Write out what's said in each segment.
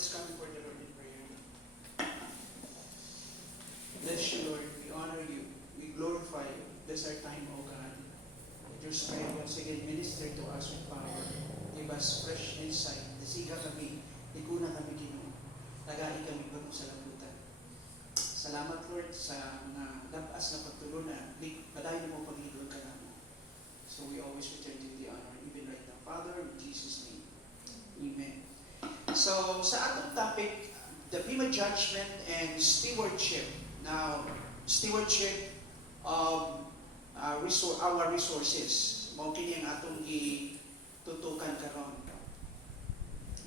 let's come before the Lord in prayer. Bless you, Lord. We honor you. We glorify you. Bless our time, O God. Let your Spirit once again minister to us with power. Give us fresh insight. Desiga kami. Ikuna kami, Ginoo. Tagai kami bago sa lambutan. Salamat, Lord, sa mga labas na pagtulungan. Padayon mo pag-ibig ka namin. So we always return to the honor, even right now. Father, in Jesus' name. Amen. So, sa atong topic, the Bema Judgment and Stewardship. Now, stewardship of our resources. Mao kini ang atong itutukan karon.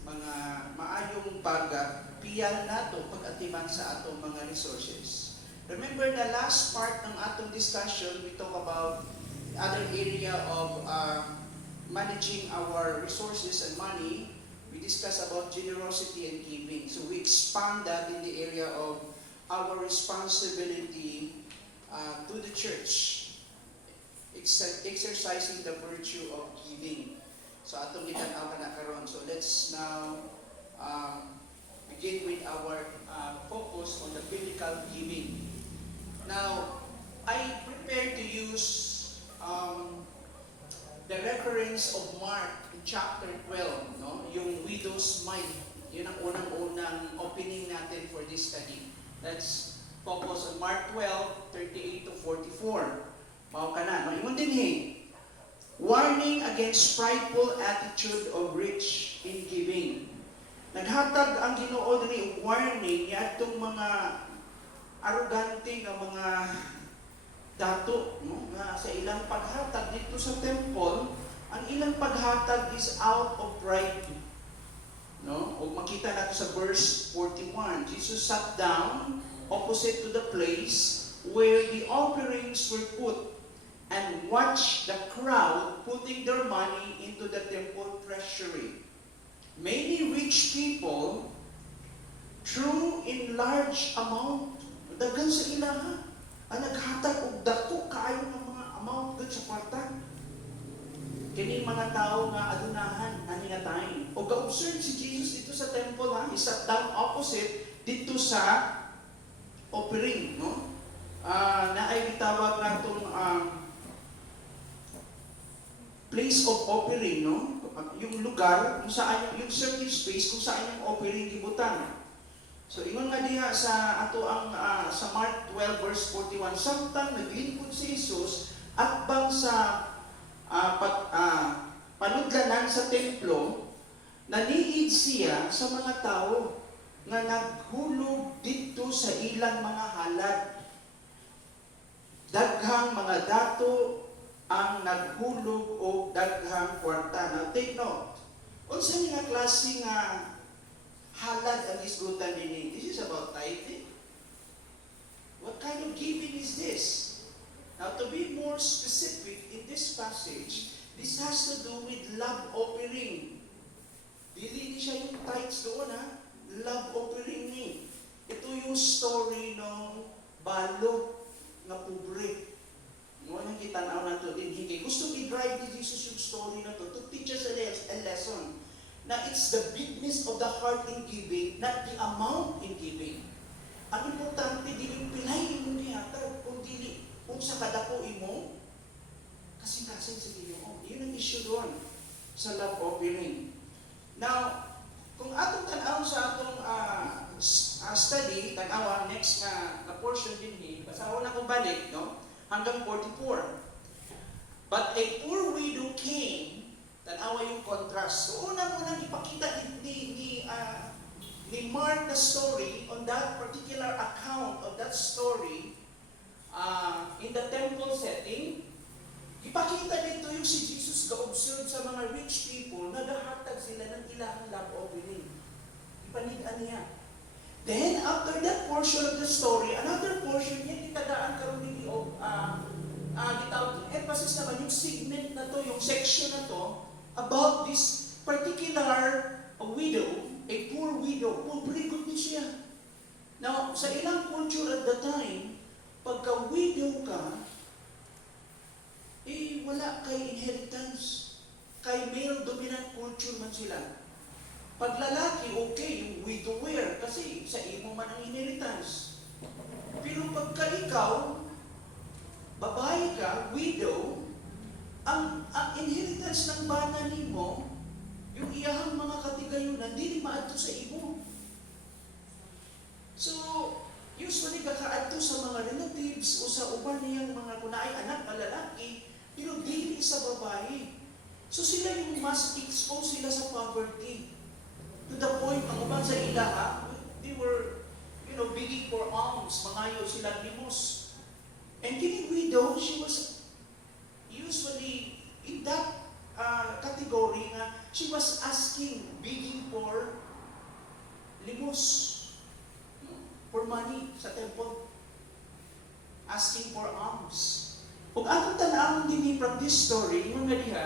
Mga maayong pagpiyan nato pag-atiman sa atong mga resources. Remember the last part ng atong discussion, we talk about the other area of managing our resources and money. We discussed about generosity and giving. So we expand that in the area of our responsibility to the church, exercising the virtue of giving. So atong gitanaw kana karon. So let's now begin with our focus on the biblical giving. Now, I prepared to use the reference of Mark in chapter 12, no? Yung widow's mite. Yun ang unang-unang opening natin for this study. Let's focus on Mark 12, 38 to 44. Mao ka na. Ingon din warning against prideful attitude of rich in giving. Naghatag ang Ginoo diri warning niadtong mga arrogante nga mga dato, no? Nga sa ilang paghatag dito sa temple, ang ilang paghatag is out of pride. No? O makita nato sa verse 41, Jesus sat down opposite to the place where the offerings were put and watched the crowd putting their money into the temple treasury. Many rich people threw in large amount, dagan sa ilaha, ang naghatag og dako kaayo ng mga amount gud sa kwarta. Kini mga tao nga adunahan ani nga time. O ga-observe si Jesus dito sa temple, ha? He sat down opposite dito sa offering, no? Na ay gitawag natong place of offering, no? Yung lugar kung saan yung certain space kung saan yung offering gibutan. So ingon nga diha sa ato ang sa Mark 12 verse 41, samtang naglingkod si Jesus at bang sa panudlanan sa templo, naniid siya sa mga tao nga naghulog dito sa ilang mga halad. Daghang mga dato ang naghulog o daghang kwarta. Now take note, unsa nga klase nga halad ang isgutan dinhi? This is about tithing. What kind of giving is this? Now to be more specific in this passage, this has to do with love offering. Dili siya yung tithes doon, ha? Love offering ni. Ito yung story ng balo nga pobre. Ngunang kitanaw na ito din higay. Gusto i-drive ni Jesus yung story na to teach us a lesson. Na it's the bigness of the heart in giving, not the amount in giving. Ang importante, dili pilay imong gihatag, kung dili, kung sa kadako imo, kasing-kasing sa Ginoo. Yun ang issue doon sa love offering. Now, kung atong tanaw sa atong study, tanawa, next na portion din basaho na kong balik, no? Hanggang 44. But a poor widow came, tanawa yung contrast. So, una mo nang ipakita ni Mark the story on that particular account of that story in the temple setting. Ipakita dito yung si Jesus ga-observe sa mga rich people, nagahatag sila ng ilang love offering. Ipanid-an niya. Then, after that portion of the story, another portion niya, itadaan karon din emphasis naman yung segment na to, yung section na to, about this particular widow, a poor widow. Pobre gud ni siya. Now, sa ilang culture at the time, pagka widow ka, wala kay inheritance. Kay male dominant culture man sila. Pag lalaki, okay, yung widower, kasi sa imo man ang inheritance. Pero pagka ikaw, babae ka, widow, ang inheritance ng bana nimo, yung iyahang mga katigayunan, dili maadto sa imo. So, usually kakaadto sa mga relatives o sa uban niyang mga kunaay anak na lalaki, pero dili sa babae. So sila yung mas exposed sila sa poverty. To the point, ang uban sa ilaha, they were, begging for alms, mangayo sila limos. And kini widow, she was usually in that category na she was asking, begging for limos, for money sa temple, asking for alms. Kung atong tanawon din from this story, yung nga diha,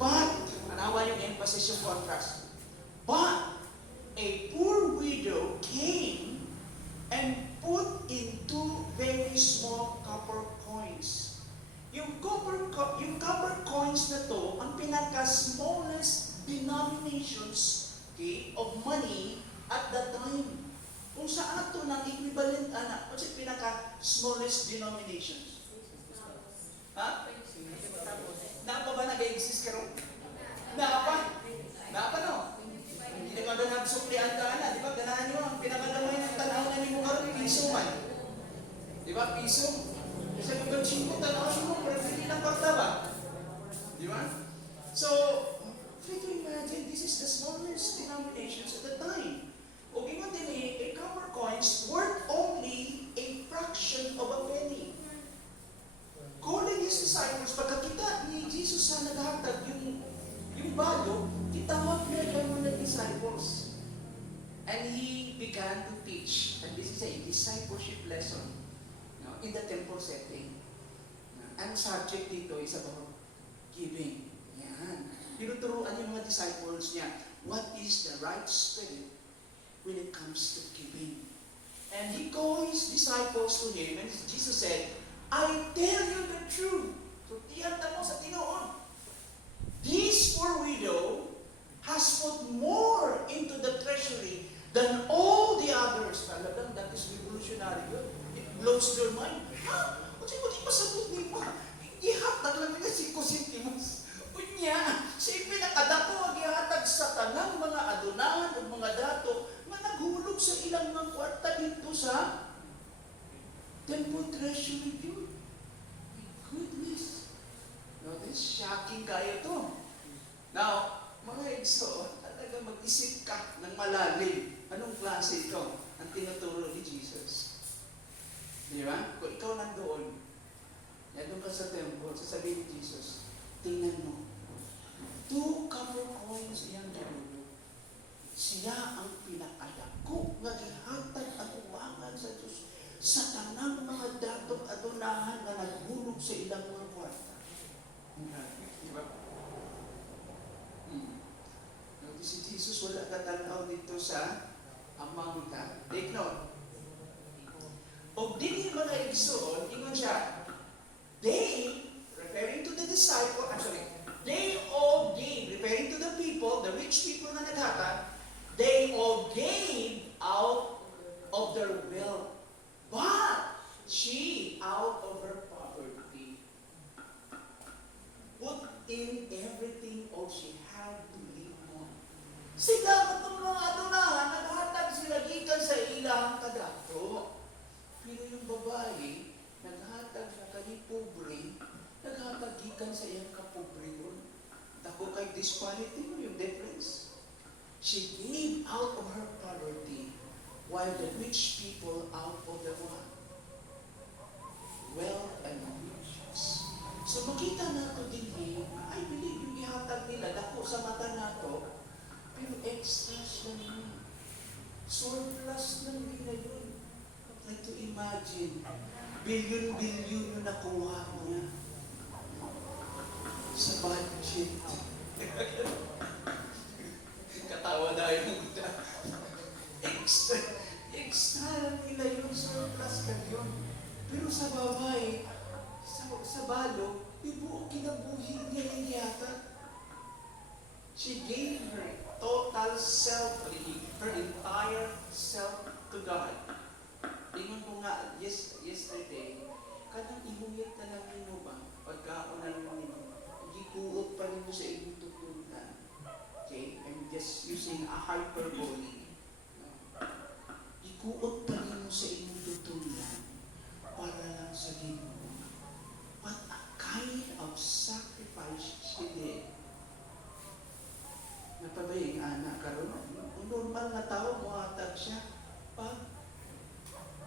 but, anawa yung emphasis yung contrast, but a poor widow came and put into very small copper coins. Yung copper coins na to, ang pinaka-smallest denominations, okay, of money at that time. Kung sa ato ng equivalent, what's it pinaka-smallest denominations? Ha? Naapa ba nag-exist ka ron? Naapa? Naapa no? Hindi ka doon nagsuklian ka na, di ba? Ganahan nyo, ang pinakalamay ng tanaw na ni mo karoon, piso man. Di ba? Piso. Kasi kung gano'n mo, tanaw mo, pero hindi lang pagtaba. Di ba? So, try to imagine, this is the smallest denominations at the time. O ingon din a copper coins worth only a fraction of a penny. Calling his disciples, pagkakita ni Jesus sa naghatag yung balo, kitawag niya yung mga disciples. And he began to teach, and this is a discipleship lesson, in the temple setting. Ang subject dito is about giving. Yan. Tinuturuan yung mga disciples niya, what is the right spirit when it comes to giving. And he called his disciples to him, and Jesus said, I tell you the truth. So, tiyanta mo sa Tinoon. This poor widow has put more into the treasury than all the others. Talagang that is revolutionary yun. It blows their mind. Ha? Kasi mo di masabot ni mo. Ihatag lang nila si Cosintimus. Unya, siya pinakadako ang ihatag sa tanang mga adunahan o mga dato na naghulog sa ilang mga kwarta dito sa temple treasury yun. My goodness. No, this shocking kayo to. Now, mga egso, talaga mag-isip ka ng malalim. Anong klase ito ang tinuturo ni Jesus? Di ba? Kung ikaw nandoon, nandun ka sa temple, sasabihin ni Jesus, tingnan mo, 2 copper coins iyang ginulo. Siya ang pinakadako nga gihatag ang umangan sa Diyos sa tanang mga datong adunahan na naghulog sa ilang mga kwarta. Di ba? Si Jesus wala katanaw dito sa amount ka. Take note. O dili mga igsoon, ingon siya, they, referring to the disciple, they all gave, referring to the people, the rich people na naghatag, they all gave out of their wealth. But she, out of her poverty, put in everything all she had to live on. Sila itong mga adunahan, naghatag sila gikan sa ilang kadato. Pero yung babae, naghatag na kani pobre, naghatag gikan sa iyang kapobre yun. Dako kay disparity mo yung difference. She gave out of her poverty, while the rich people out of the what? Wealth and riches. So makita nato din I believe yung ihatag nila, dako sa mata nato, pero extras lang yun. Surplus lang nila yun. Like to imagine, billion-billion yung nakuha niya sa budget. Katawa na yung extra lang nila yung surplus lang yun. Pero sa babae, sa balo, yung buong kinabuhi niya yung yata. She gave her total total self, her entire self to God. Ingon ko nga, yesterday, kanang ihuyat na lang nino ba? Pagkaunan mo nino, gikuot pa rin mo sa inyong tutunan. Okay? I'm just using a hyperbole. Ikuot pa rin mo sa inyong tutunan para lang sa Ginoo. What a kind of sacrifice she did. Napabayang anak karon, ang normal na tao mo atag siya pag,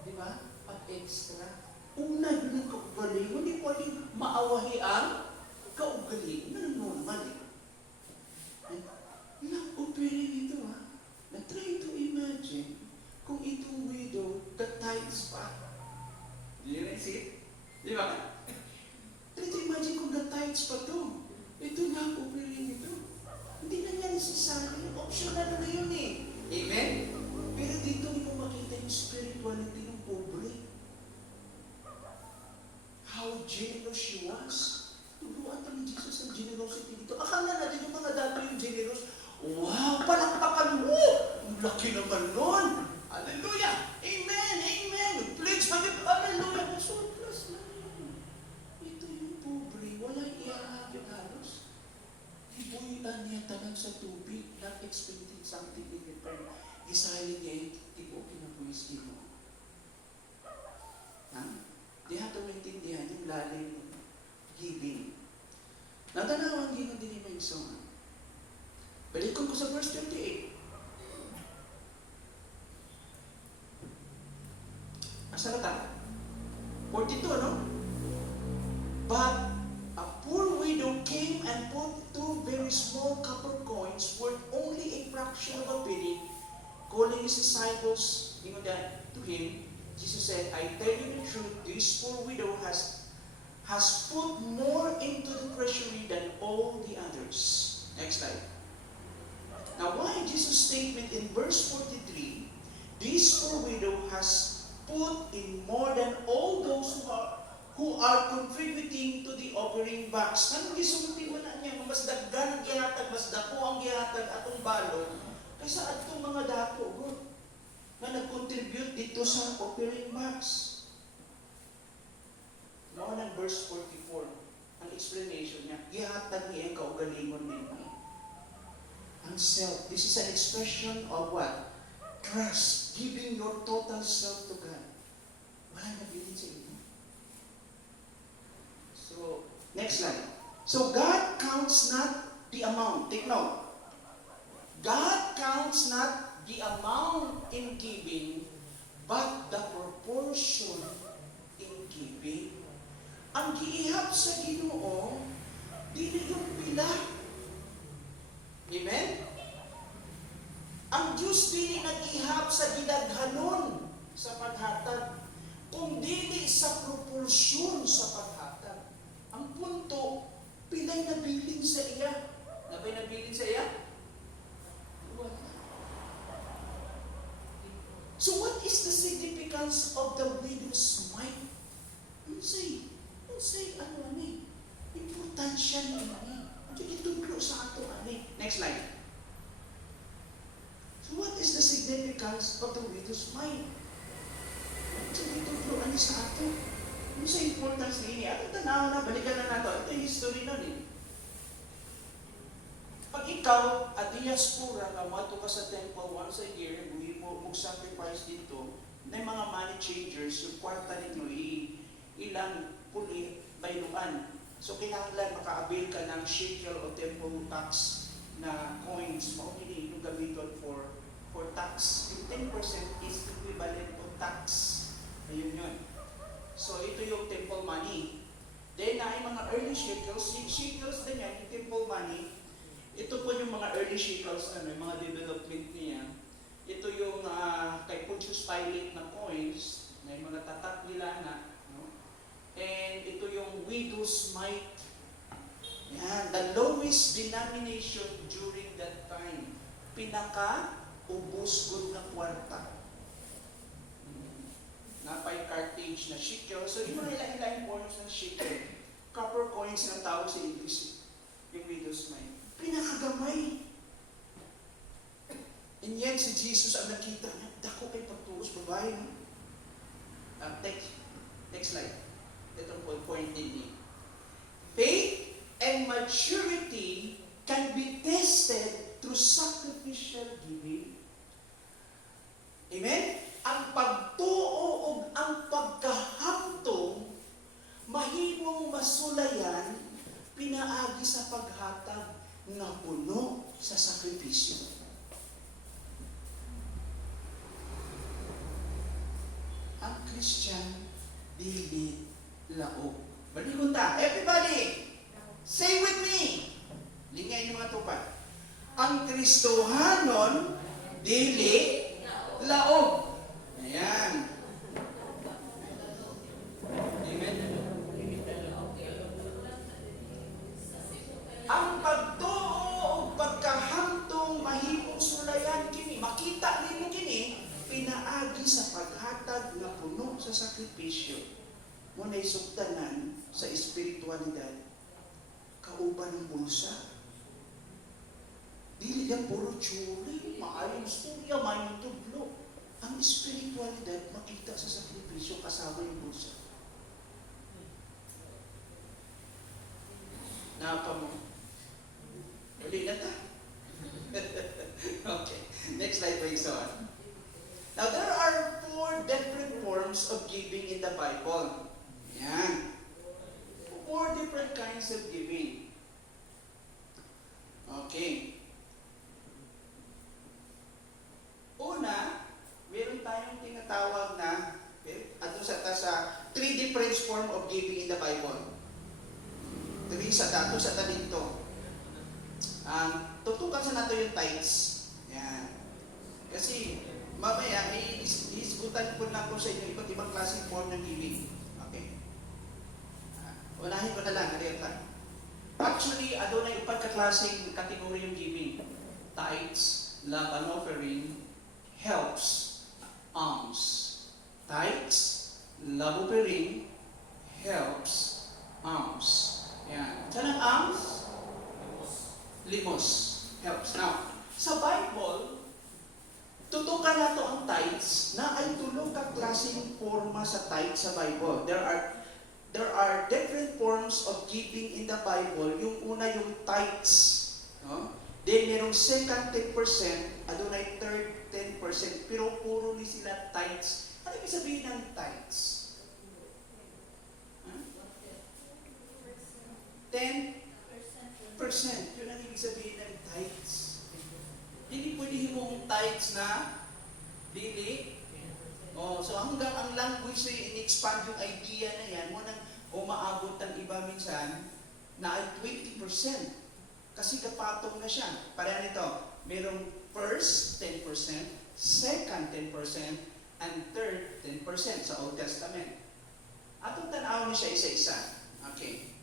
di ba? Pag extra. Una yun ang kaugaling, hindi ko rin maawahi ang kaugaling. Ano normal eh. Opening ito ha. Na-try to imagine kung itong widow, the tithes pa. Do you guys see it? Di ba? Try to imagine kung the tithes pa to. Ito na, opening ito. Hindi na yan necessary. Optional na yun eh. Amen? Pero dito mo makita yung spirituality ng pobre. How generous she was. Turuan pa ni Jesus ang generosity dito. Akala natin yung mga dato yung generous. Wow! Palakpakan mo! Ang laki naman nun! Hallelujah! Amen! Amen! Pledge hanggang hallelujah! Surplus na yun. Ito yung pobre. Walang iahagin halos. Ibuian niya tanang sa tubig, not expecting something in return. Isali niya, tipo, kinabuhis mo. Ha? Di hato maintindihan yung lalim giving. Natanawan gino'n din yung song. Balikan ko sa verse 28. Asa na tayo? 42, no? But a poor widow came and put 2 very small copper coins worth only a fraction of a penny, calling his disciples, to him. Jesus said, I tell you the truth, this poor widow has put more into the treasury than all the others. Next slide. Now, why Jesus' statement in verse 43, this poor widow has put in more than all those who are contributing to the offering box. Anong gisulti mo na niya? Mas daggan ang gihatag, mas dako ang gihatag atong balong kaysa atong mga dako na nag-contribute dito sa offering box. Now, ng verse 44, ang explanation niya, gihatag niya ang kaugalingon niya. Ang self. This is an expression of what? Trust. Giving your total self to God. Wala nabilin sa inyo. So, next slide. So, God counts not the amount. Take note. God counts not the amount in giving, but the proportion in giving. Ang giihap sa Ginoo, dili yung pila. Amen? Ang Diyos dili nag-ihap sa gidaghanon sa paghatag, kung dili sa proporasyon sa paghatag. Ang punto, pilay nabilin sa iya. Nabay nabilin sa iya? Wala. So what is the significance of the widow's mite? Unsay, ano ni? Importansya ni ani. Ituturo sa ato ani. Next slide. So what is the significance of the widow's mite? So ituturo ani sa ato. Ano sa importance ni ini? Atong tanaw na, balikan na nato. Ito yung history nun eh. Pag ikaw, at diaspora, kamato ka sa temple once a year, buhi mo mag-sacrifice dito, na mga money changers, yung kwarta ninyo, ilang puli, bayluan. So, kinahanglan maka-avail ka ng shekel o temple tax na coins, maunili yung gamiton for tax. Yung 10% is equivalent to tax. Ayun yun. So, ito yung temple money. Then, na yung mga early shekels din yan, yung temple money. Ito po yung mga early shekels, yung mga development niya. Ito yung kay Pontius Pilate na coins, na yung mga tatak nila na, and ito yung widow's mite. Yan, the lowest denomination during that time. Pinaka-ubos good na kwarta. Napay Carthage na shekel. So, yung mga ilang-ilang coins ng shekel, copper coins na tawag sa English, yung widow's mite. Pinakagamay. ngayon si Jesus ang nakita niya, dako kay pagtuos babae. No? Next slide. Itong point din niya. Faith and maturity can be tested through sacrificial giving. Amen? Ang pagtuo o ang pagkahamtong mahimong masulayan pinaagi sa paghatag na puno sa sakripisyo. Ang Christian dili laog. Baligon ta. Everybody, say with me. Lingay yung mga tupad. Ang Kristohanon dili laog. Ayan. Amen. Ang pagtuo o pagkahamtong mahimong sulayan kini, makita ninyo kini, pinaagi sa paghatag na puno sa sakripisyo. Muna'y suktanan sa espiritualidad, kauban ng bulsa. Dili yan puro tsuri, maayong istorya, mayong tublo. Ang espiritualidad makita sa sakripisyo kasama yung bulsa. Napa mo? Uli na ta? Okay. Next slide, please on. Now, there are 4 different forms of giving in the Bible. Yan. 4 different kinds of giving. Okay. Una, meron tayong tinatawag na, ato sa 3 different form of giving in the Bible. 3 sa dato sa talento. Tutukan sa nato yung tithes. Yan. Kasi, mamaya, iisgutan ko na po sa inyo iba't ibang klaseng form ng giving. Okay? Unahin ko na lang, real. Actually, adunay upang kaklaseng kategory yung giving. Tithes, love and offering, helps, alms. Tithes, love offering, helps, alms. Yan. Saan ang alms? Limos. Helps. Now, sa Bible, tutukan nato ang tithes na ay tulong ka klaseng forma sa tithes sa Bible. There are different forms of giving in the Bible. Yung una yung tithes. No? Then merong second 10%, adunay third 10%, pero puro ni sila tithes. Ano ibig sabihin ng tithes? 10%. Yun ang ibig sabihin ng tithes. Hindi pwede mong tithes na dili. So hanggang ang language na in-expand yung idea na yan, mo nang umaabot ng iba minsan na ay 20%. Kasi kapatong na siya. Pareha nito, merong first 10%, second 10%, and third 10% sa Old Testament. Atong tanaw niya siya isa-isa. Okay.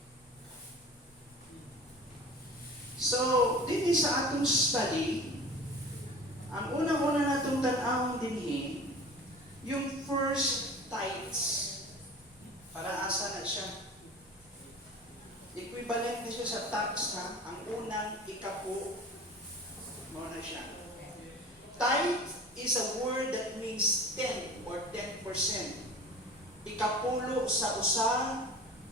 So, din sa atong study, ang unang-una natong tanawang dinhi, yung first tithes. Para asa na siya? Equivalent na siya sa tax, ha? Ang unang ikapu, mo na siya. Tithe is a word that means 10 or 10%. Ikapulo sa usa,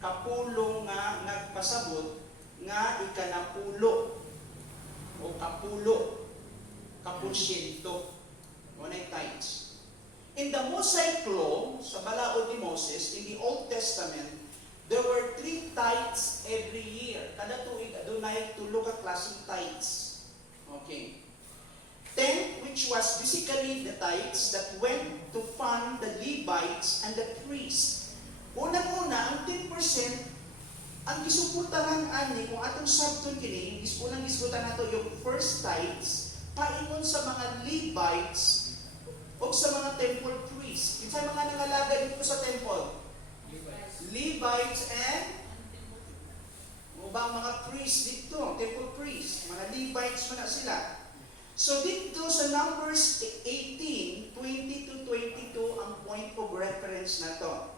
kapulo nga nagpasabot, nga ikanapulo o kapulo, kapulsyento. Mo na yung tithes. In the Mosaic Law, sa balaod ni Moses, in the Old Testament, there were 3 tithes every year. Kada tuig, adunay tulo ka klaseng tithes. Okay. 10, which was basically the tithes that went to fund the Levites and the priests. Unang-una, ang 10%, ang gisuportahan ani kung atong sabton kini, unang gisuportahan nato yung first tithes, paingon sa mga Levites o sa mga temple priests. Kinsay mga nangalaga dito sa temple? Levites and ubang mga priests dito, temple priests, mga Levites man na sila. So dito sa Numbers 18, 20 to 22 ang point of reference na to.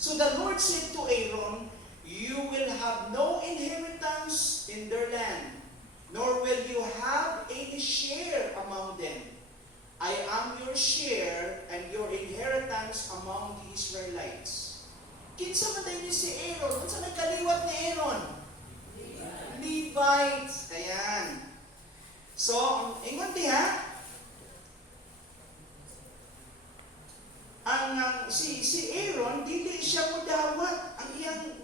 So the Lord said to Aaron, "You will have no inheritance in their land, nor will you have any share among them. I am your share and your inheritance among the Israelites. Kinsa man tayo ni si Aaron? Kinsa may kaliwat ni Aaron? Levites. Ayan. So, ingon diha, si Aaron, dili siya mudawat.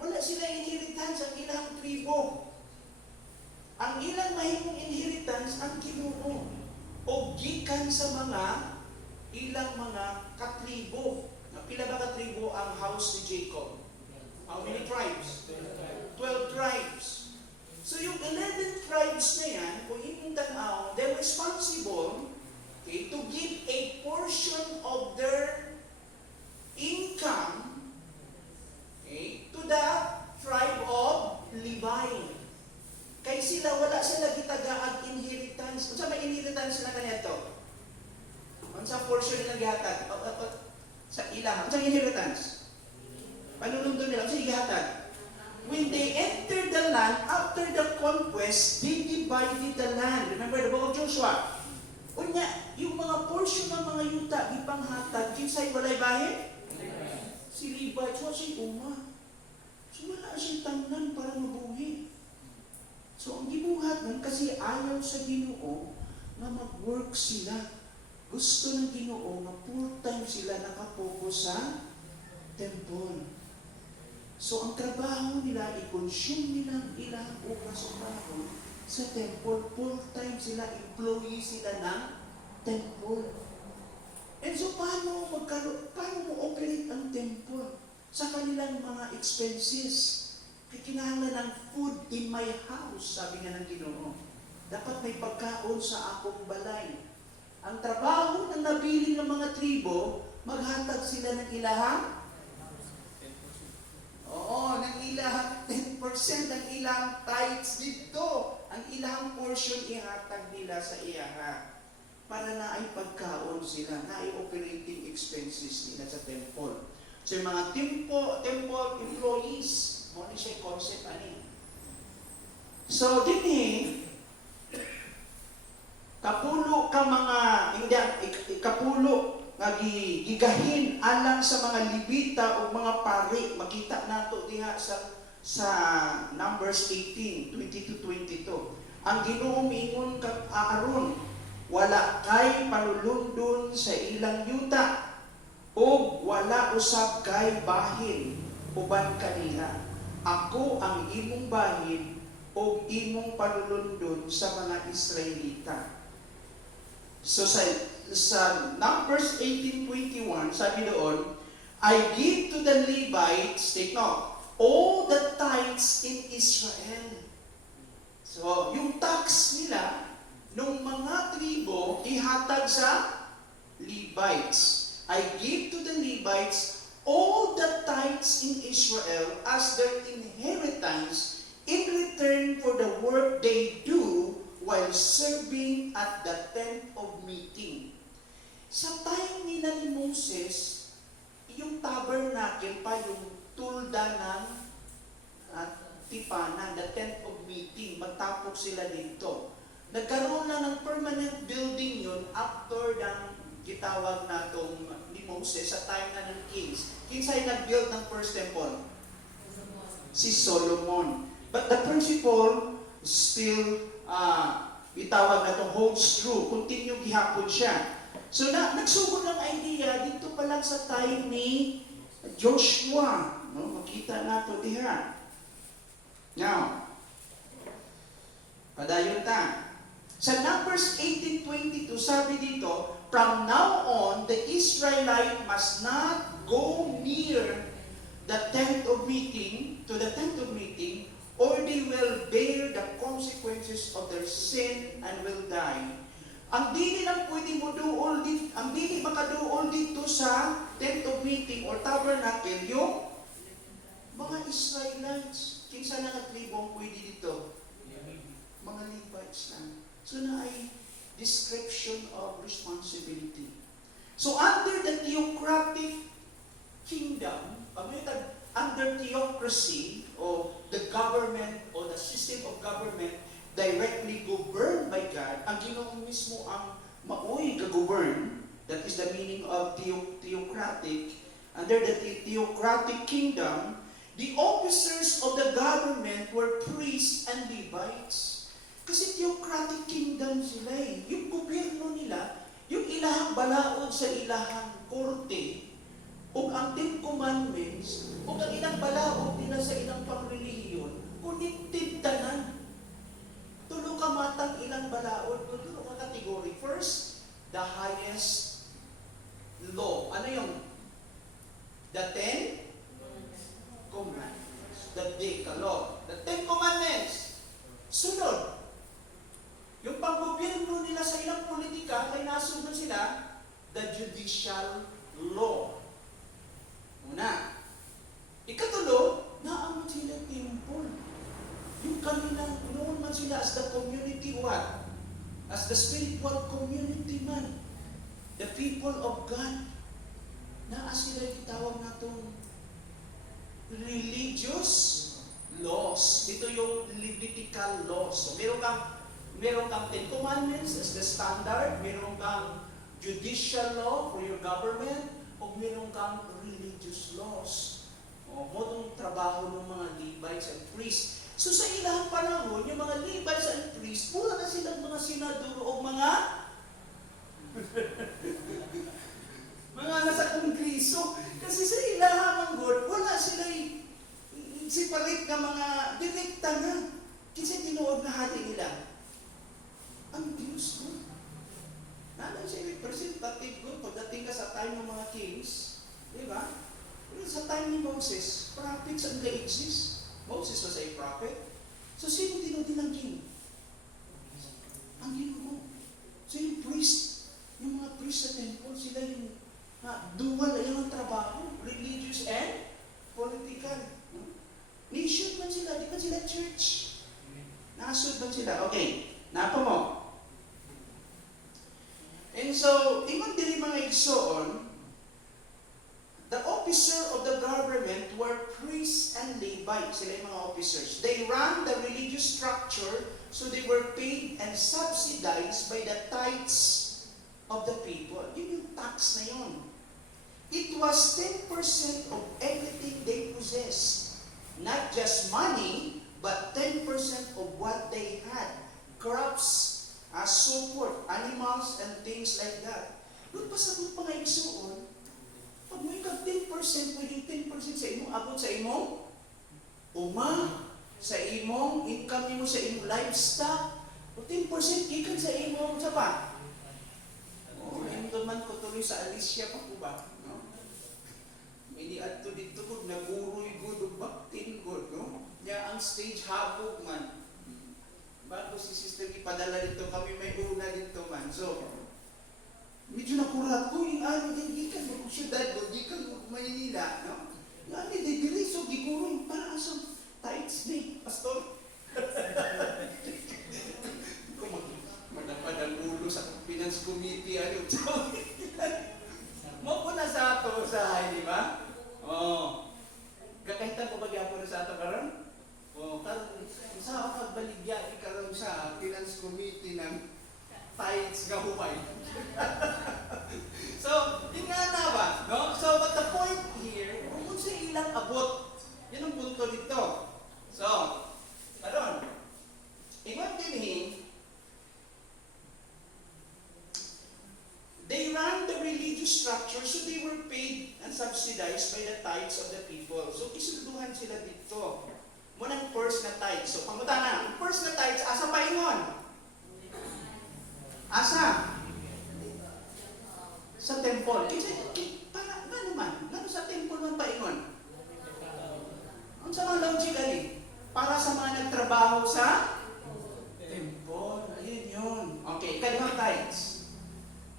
Wala sila inheritance, ang ilang tribo. Ang ilang mahimong inheritance, ang Ginoo. O gikan sa ilang mga katribo. Pila ba katribo ang house ni Jacob? How many tribes? 12 tribes. So yung 11 tribes na yan, kung imong tanaw, they're responsible, okay, to give a portion of their income, okay, to the tribe of Levi. Kay sila, wala sila gitagaag inheritance. Unsa may inheritance na kanyato? Unsa portion nila gihatag? Sa ilang. Unsa inheritance? Panunundon nila. Unsa gihatag? When they entered the land, after the conquest, they divided the land. Remember the book of Joshua? Unya, yung mga portion ng mga yuta, ipanghatag, kinsay walay bahin? Si Levi, so siya uma. So wala siya tangnan para mabuhi. So ang gibuhat nun, kasi ayaw sa Ginoo na mag-work sila. Gusto ng Ginoo na full-time sila nakapokus sa temple. So ang trabaho nila, i-consume nila ang ilang oras o trabaho sa temple. Full-time sila, employee sila ng temple. And so paano mo-operate ang temple? Sa kanilang mga expenses. Kinahanglan ng food in my house, sabi nga ng Ginoo. Dapat may pagkaon sa akong balay. Ang trabaho ng nabili ng mga tribo, maghatag sila ng ilahang? Oo, ng ilahang 10% ng ilang tithes dito. Ang ilang portion ihatag nila sa iyaha. Para na ay pagkaon sila, na ay operating expenses nila sa temple. So yung mga temple employees, mo ni siya concept ani. So dinhi kapulo ka mga kapulo nga gigahin alang sa mga Levita o mga pari. Makita nato diha sa Numbers 18, 20-22. Ang Ginoo miingon kag Aaron, wala kay panulundon sa ilang yuta o wala usab kay bahin uban kanila. Ako ang imong bahin o imong panulundon sa mga Israelita. So sa Numbers 18:21, sabi doon, I give to the Levites, take note, all the tithes in Israel. So yung tax nila nung mga tribo ihatag sa Levites. I give to the Levites all the tithes in Israel as their inheritance in return for the work they do while serving at the tent of meeting. Sa time nila ni Moses, yung tabernacle pa, yung tulda ng tipanan, the tent of meeting, magtapok sila dito. Nagkaroon na ng permanent building yun after ng gitawag natong ni Moses sa time na ng kings. Kings ay nag-build ng first temple? Si Solomon. But the principle still itawag na itong holds true. Continue gihapon siya. So nagsugod ng idea dito pa lang sa time ni Joshua. No? Makita nato diha. Now, padayon ta. Sa Numbers 18:22, sabi dito, from now on, the Israelite must not go near the tent of meeting, or they will bear the consequences of their sin and will die. Ang dili lang pwede mo duol dito, ang dili makaduol dito sa tent of meeting or tabernacle, yung mga Israelites. Kinsa na katribong pwede dito? Mga Levites lang. So na ay description of responsibility. So under the theocratic kingdom, under theocracy, o the government or the system of government directly governed by God, ang Ginoo mismo ang maoy ga-govern, that is the meaning of theocratic, under the theocratic kingdom, the officers of the government were priests and Levites. Kasi theocratic kingdom sila eh. Yung gobyerno nila, yung ilahang balaod sa ilahang korte, o ang Ten Commandments, o ang ilang balaod nila sa ilang pangrelihiyon, connected tanan. Tulo ka matang ilang balaod, tulo ka kategory. First, the highest law. Ano yung? The Ten Commandments. The Decalogue. The Ten Commandments. Sunod. Yung panggobyerno nila sa ilang politika, kay nasunod sila, the judicial law. Una. Ikatulo, naamot sila temple. Yung kanilang, noon man sila as the community what? As the spiritual community man. The people of God. Naa sila itawag na itong religious laws. Ito yung Levitical laws. So, meron kang Ten Commandments as the standard, meron kang judicial law for your government, o meron kang religious laws. O, modong trabaho ng mga Levites and priests. So sa ilang panahon, yung mga Levites and priests, pura na silang mga senador o mga nasa kongreso. Kasi sa ilahang God, wala sila separate na mga direkta na. Kasi tinuod na hati nila. Ang Diyos ko. Nalang siya representative ko pagdating ka sa time ng mga kings. Di ba? Pero sa time ni Moses, prophets ang ga-exist. Moses was a prophet. So, sino tinudin ng king? Ang Ginoo. So, yung priest, yung mga priest sa temple, sila yung dual yung trabaho, religious and political. Nation man sila, di ba sila church? Nasod man sila. Okay, napa mo. And so, ingon dili mga igsoon, the officer of the government were priests and Levites, sila yung mga officers. They ran the religious structure, so they were paid and subsidized by the tithes of the people. Yun yung tax na yun. It was 10% of everything they possessed. Not just money, but 10% of what they had. Crops, so forth, animals, and things like that. Doon pa sa mga igsoon, pag may kag 10%, pwede 10% sa imong abot sa imong sa imong income mo sa imong livestock, o 10% gikan sa imong sa pa. Ito man ko tuloy sa Alicia pa ko ba? No? May adto dito ko, naguroy good o baktin good. No? Kaya ang stage habog man. Bago si sister ipadala dito, kami may una dito man. So, medyo nakurat ko, yung ano din, gikan mo kung syudad ko, gikan mo kung Maynila, no? Yung ano din, dili, so giguroy, para asang tights ni, pastor. Kung madapad ang ulo sa finance committee, ano, mo po na sa ato, usahay, di ba? Oo. Kakahitan ko bagay ako na sa ato karon? Oo, karon, sa ako pagbaligya, ikaroon sa finance committee ng tithes gahumay. So, ingana ba? No? So, but the point here, kung sa ilang abot, yan ang punto dito. So, karon, ingon din they ran the religious structure, so they were paid and subsidized by the tithes of the people. So, isunduhan sila dito. Munang first na tithes. So, pangutana, first na tithes, asa pa ingon? Asa? Sa temple. Kasi, para, nga naman, nga sa temple man pa ingon? Ang sa mga logically, para sa mga nagtrabaho sa temple. Ayun yun. Okay, kalawang tithes.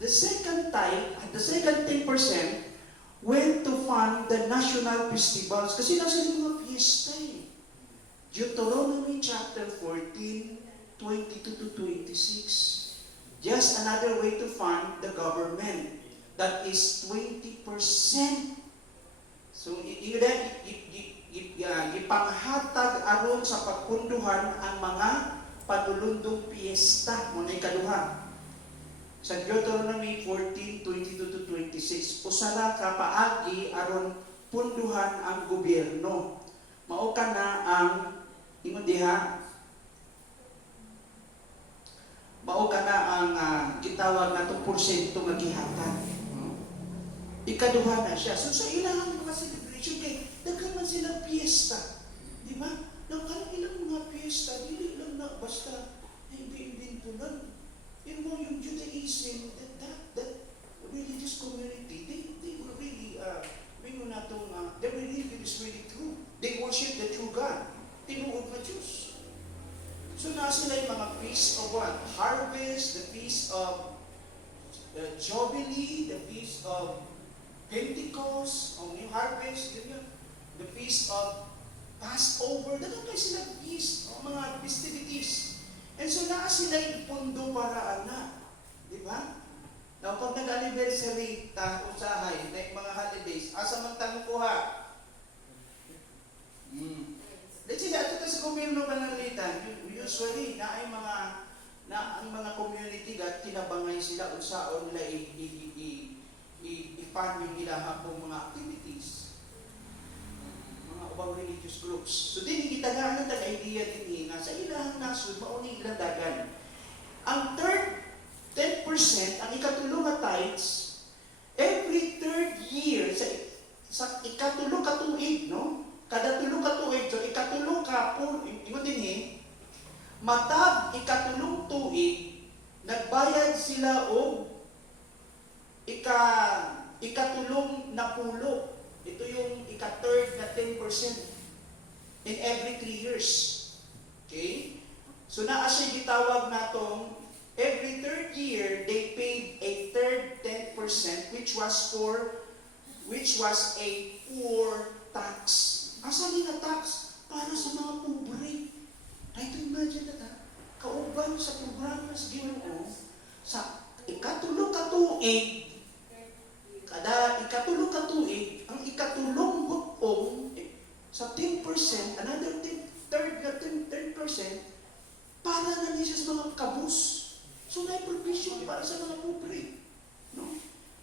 The second tithe, the second 10% went to fund the national festivals. Kasi nasa yung mga fiesta eh. Deuteronomy chapter 14, 22 to 26. Just another way to fund the government. That is 20%. So, ipanghatag aron sa pagpunduhan ang mga panulundong piyesta. Muna ikaduha. Sa Deuteronomy 14:22 to 26, usara ka paagi aron punduhan ang gobyerno. Mao ka na ang ingon diha, mao ka na ang gitawag natong porsyento nga gihatag. Ikaduha na siya. So sa ilang mga celebration kay daghan man silang piyesta. Di ba? Nang ilang mga piyesta, dili lang na basta imbento lang. Yun mo yung Judaism, that religious community, they were really, their religion is really true. They worship the true God. Tinuod na Diyos. So nasa sila yung mga feast of what? Harvest, the feast of the Jubilee, the feast of Pentecost, o New Harvest, the feast of Passover, dapat kayo sila feast, o mga festivities. And so naa sila yung pundo para anak. Di ba? Now, pag nag-anniversary, usahay, na mga holidays, asa man tanong ko ha? Let's say, ato sa gobyerno pananglitan, usually, ang mga community gat tinabangay sila unsaon nila i-fund yung nila hapong mga activities. Mga ubang religious groups. So, din gitaganan ang idea din nga sa ilang nasod, mauni ilang dagan. Ang third 10%, ang ikatulong nga tithes, every third year, sa ikatulong katuig, no? Kada tulong katuig, so ikatulong ka po, ingon din matag ikatulong tuig, nagbayad sila o ikatulong na pulo. Ito yung ika-third na 10% in every 3 years. Okay? So naa siya gitawag natong every third year they paid a third 10% which was a poor tax. Asa ni na tax para sa mga pobre. Try to imagine that. Kauban sa programa sa Ginoo sa ikatulong katuig, kada ikatulong katuig, ang ikatulong butong sa 10%, another 10% para na niya sa mga kabus. So may provision para sa mga pobre. No?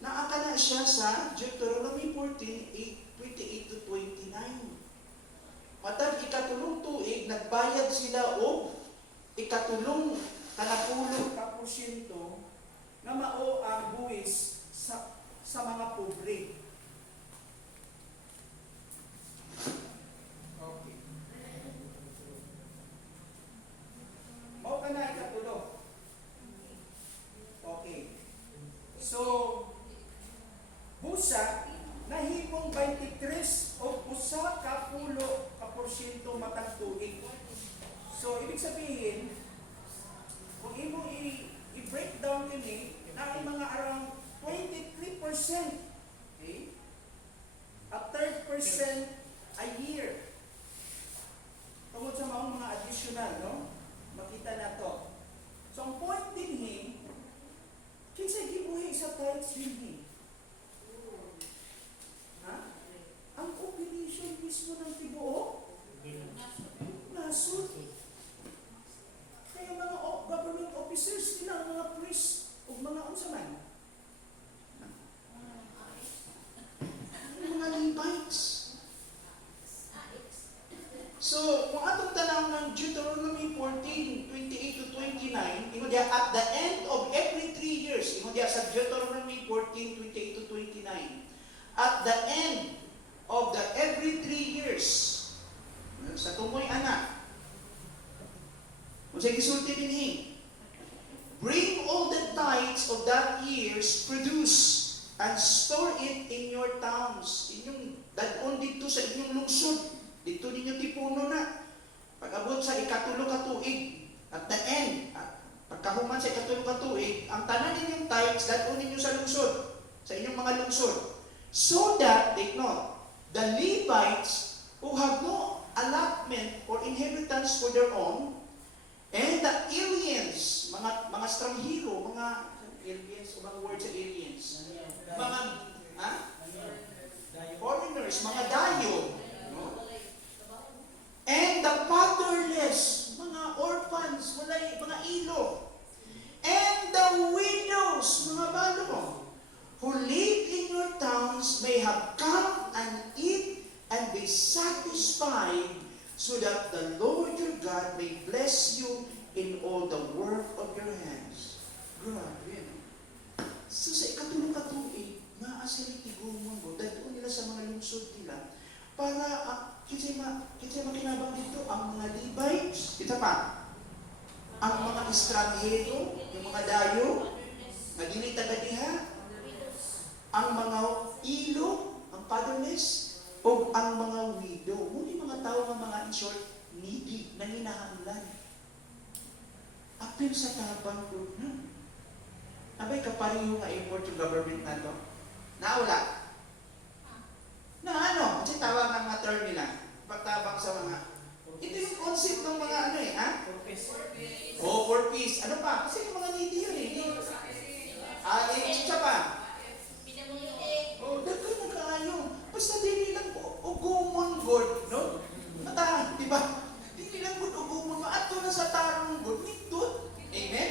Naakala siya sa Deuteronomy 14:28 to 29. Matag ikatulong tuig, nagbayad sila o ikatulong kanapulong kaporsyento na mao ang buwis sa mga pobre. Okay. Mao ka na ikatulong. Okay. So, busa, nahimong 23 o usa ka pulo ka porsyento matag tuig. So, ibig sabihin, kung imo i-break down nini, na ay mga around 23%. Okay? At 3% a year. Tungod sa mga additional, no? Makita na to. So, ang point din kinsa gibuhi sa tithes din ha? Ang obligation mismo ng tibuok? Nasod. Kaya mga government officers nila, mga priests, o mga unsaman. Mga Levites. So, kung atong tanaw ng Deuteronomy 14:28 to 29, ingon diya, at the end of every 3 years, ingon diya sa Deuteronomy 14:28 to 29, at the end of the every 3 years, sa tumoy anak, kung sa'y gisulti din bring all the tithes of that year's produce and store it in your towns. Inyong dadon dito sa inyong lungsod. Dito ninyo tipuno na. Pag-abot sa ikatulong katuig, at the end, pagkahuman sa ikatulong katuig, ang tanan ninyong tithes, dadon ninyo sa lungsod, sa inyong mga lungsod. So that, take note, the Levites who have no allotment or inheritance for their own, and the aliens, mga stranghero, mga aliens, o mga words sa aliens, mga foreigners, mga dayo, no? And the fatherless, mga orphans, mga ilo, and the widows, those, mga balo, who live in your towns may have come and eat and be satisfied, so that the Lord your God may bless you in all the work of your hands. Grabe, no? So sa ikatulong katuig, maasili tigumon mo, dahil nila sa mga lungsod nila, para, kinsay makinabang dito, ang mga Levites, kita pa, ang mga estranghero, yung mga dayo, na dili taga-diha, ang mga ilo, ang fatherless, o ang mga widow. Muna yung mga tao ng mga in short, needy, nanginahanglan. Apil sa tabang ko na. Abay, kapariho nga import yung government na to. Naula. Na ano? Kasi tawag ng mga term nila. Pagtabang sa mga. Ito yung concept ng mga ano eh, ha? Oh, for peace. Ano pa? Kasi yung mga needy yun eh. Siya pa. Oh, dagkan na kaayo. Basta dili lang ugumon God, no? Mata, di ba? Dili lang God ugumon, maato na sa tarong God, nindot. Amen?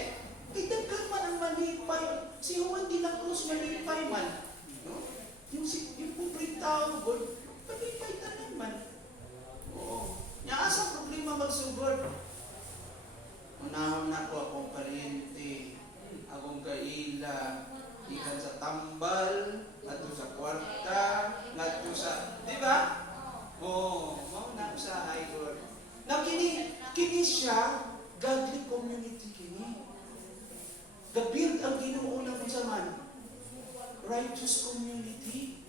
Ay, dagkan man ang malipay. Si Juan de la Cruz malipay man. No? Yung pupring tao God, malipay tanan man. Oo. Asa problema magsugod? Unahon na ko akong karyente, akong kaila, ikan sa tambal, ngadto sa kwarta, ngadto sa, di ba? Oo, mauna sa idol. Now, kini siya, godly community kini. Gabuild ang Ginoo na kung man. Righteous community.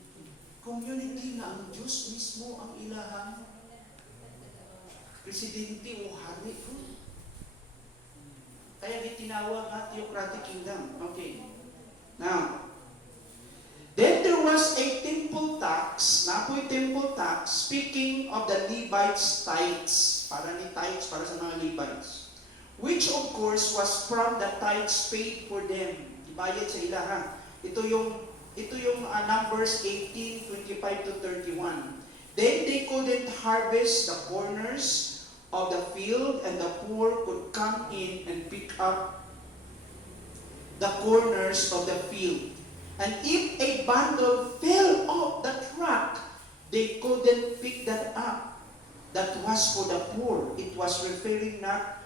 Community na ang Diyos mismo ang ilahang presidente o hari ko. Kaya gitinawag na theocratic kingdom. Okay. Now, then there was a temple tax, napoy temple tax, speaking of the Levites' tithes, para ni tithes, para sa mga Levites, which of course was from the tithes paid for them. Ibayad sa ila, ha? Ito yung Numbers 18:25 to 31. Then they couldn't harvest the corners of the field, and the poor could come in and pick up the corners of the field. And if a bundle fell off the truck, they couldn't pick that up. That was for the poor. It was referring not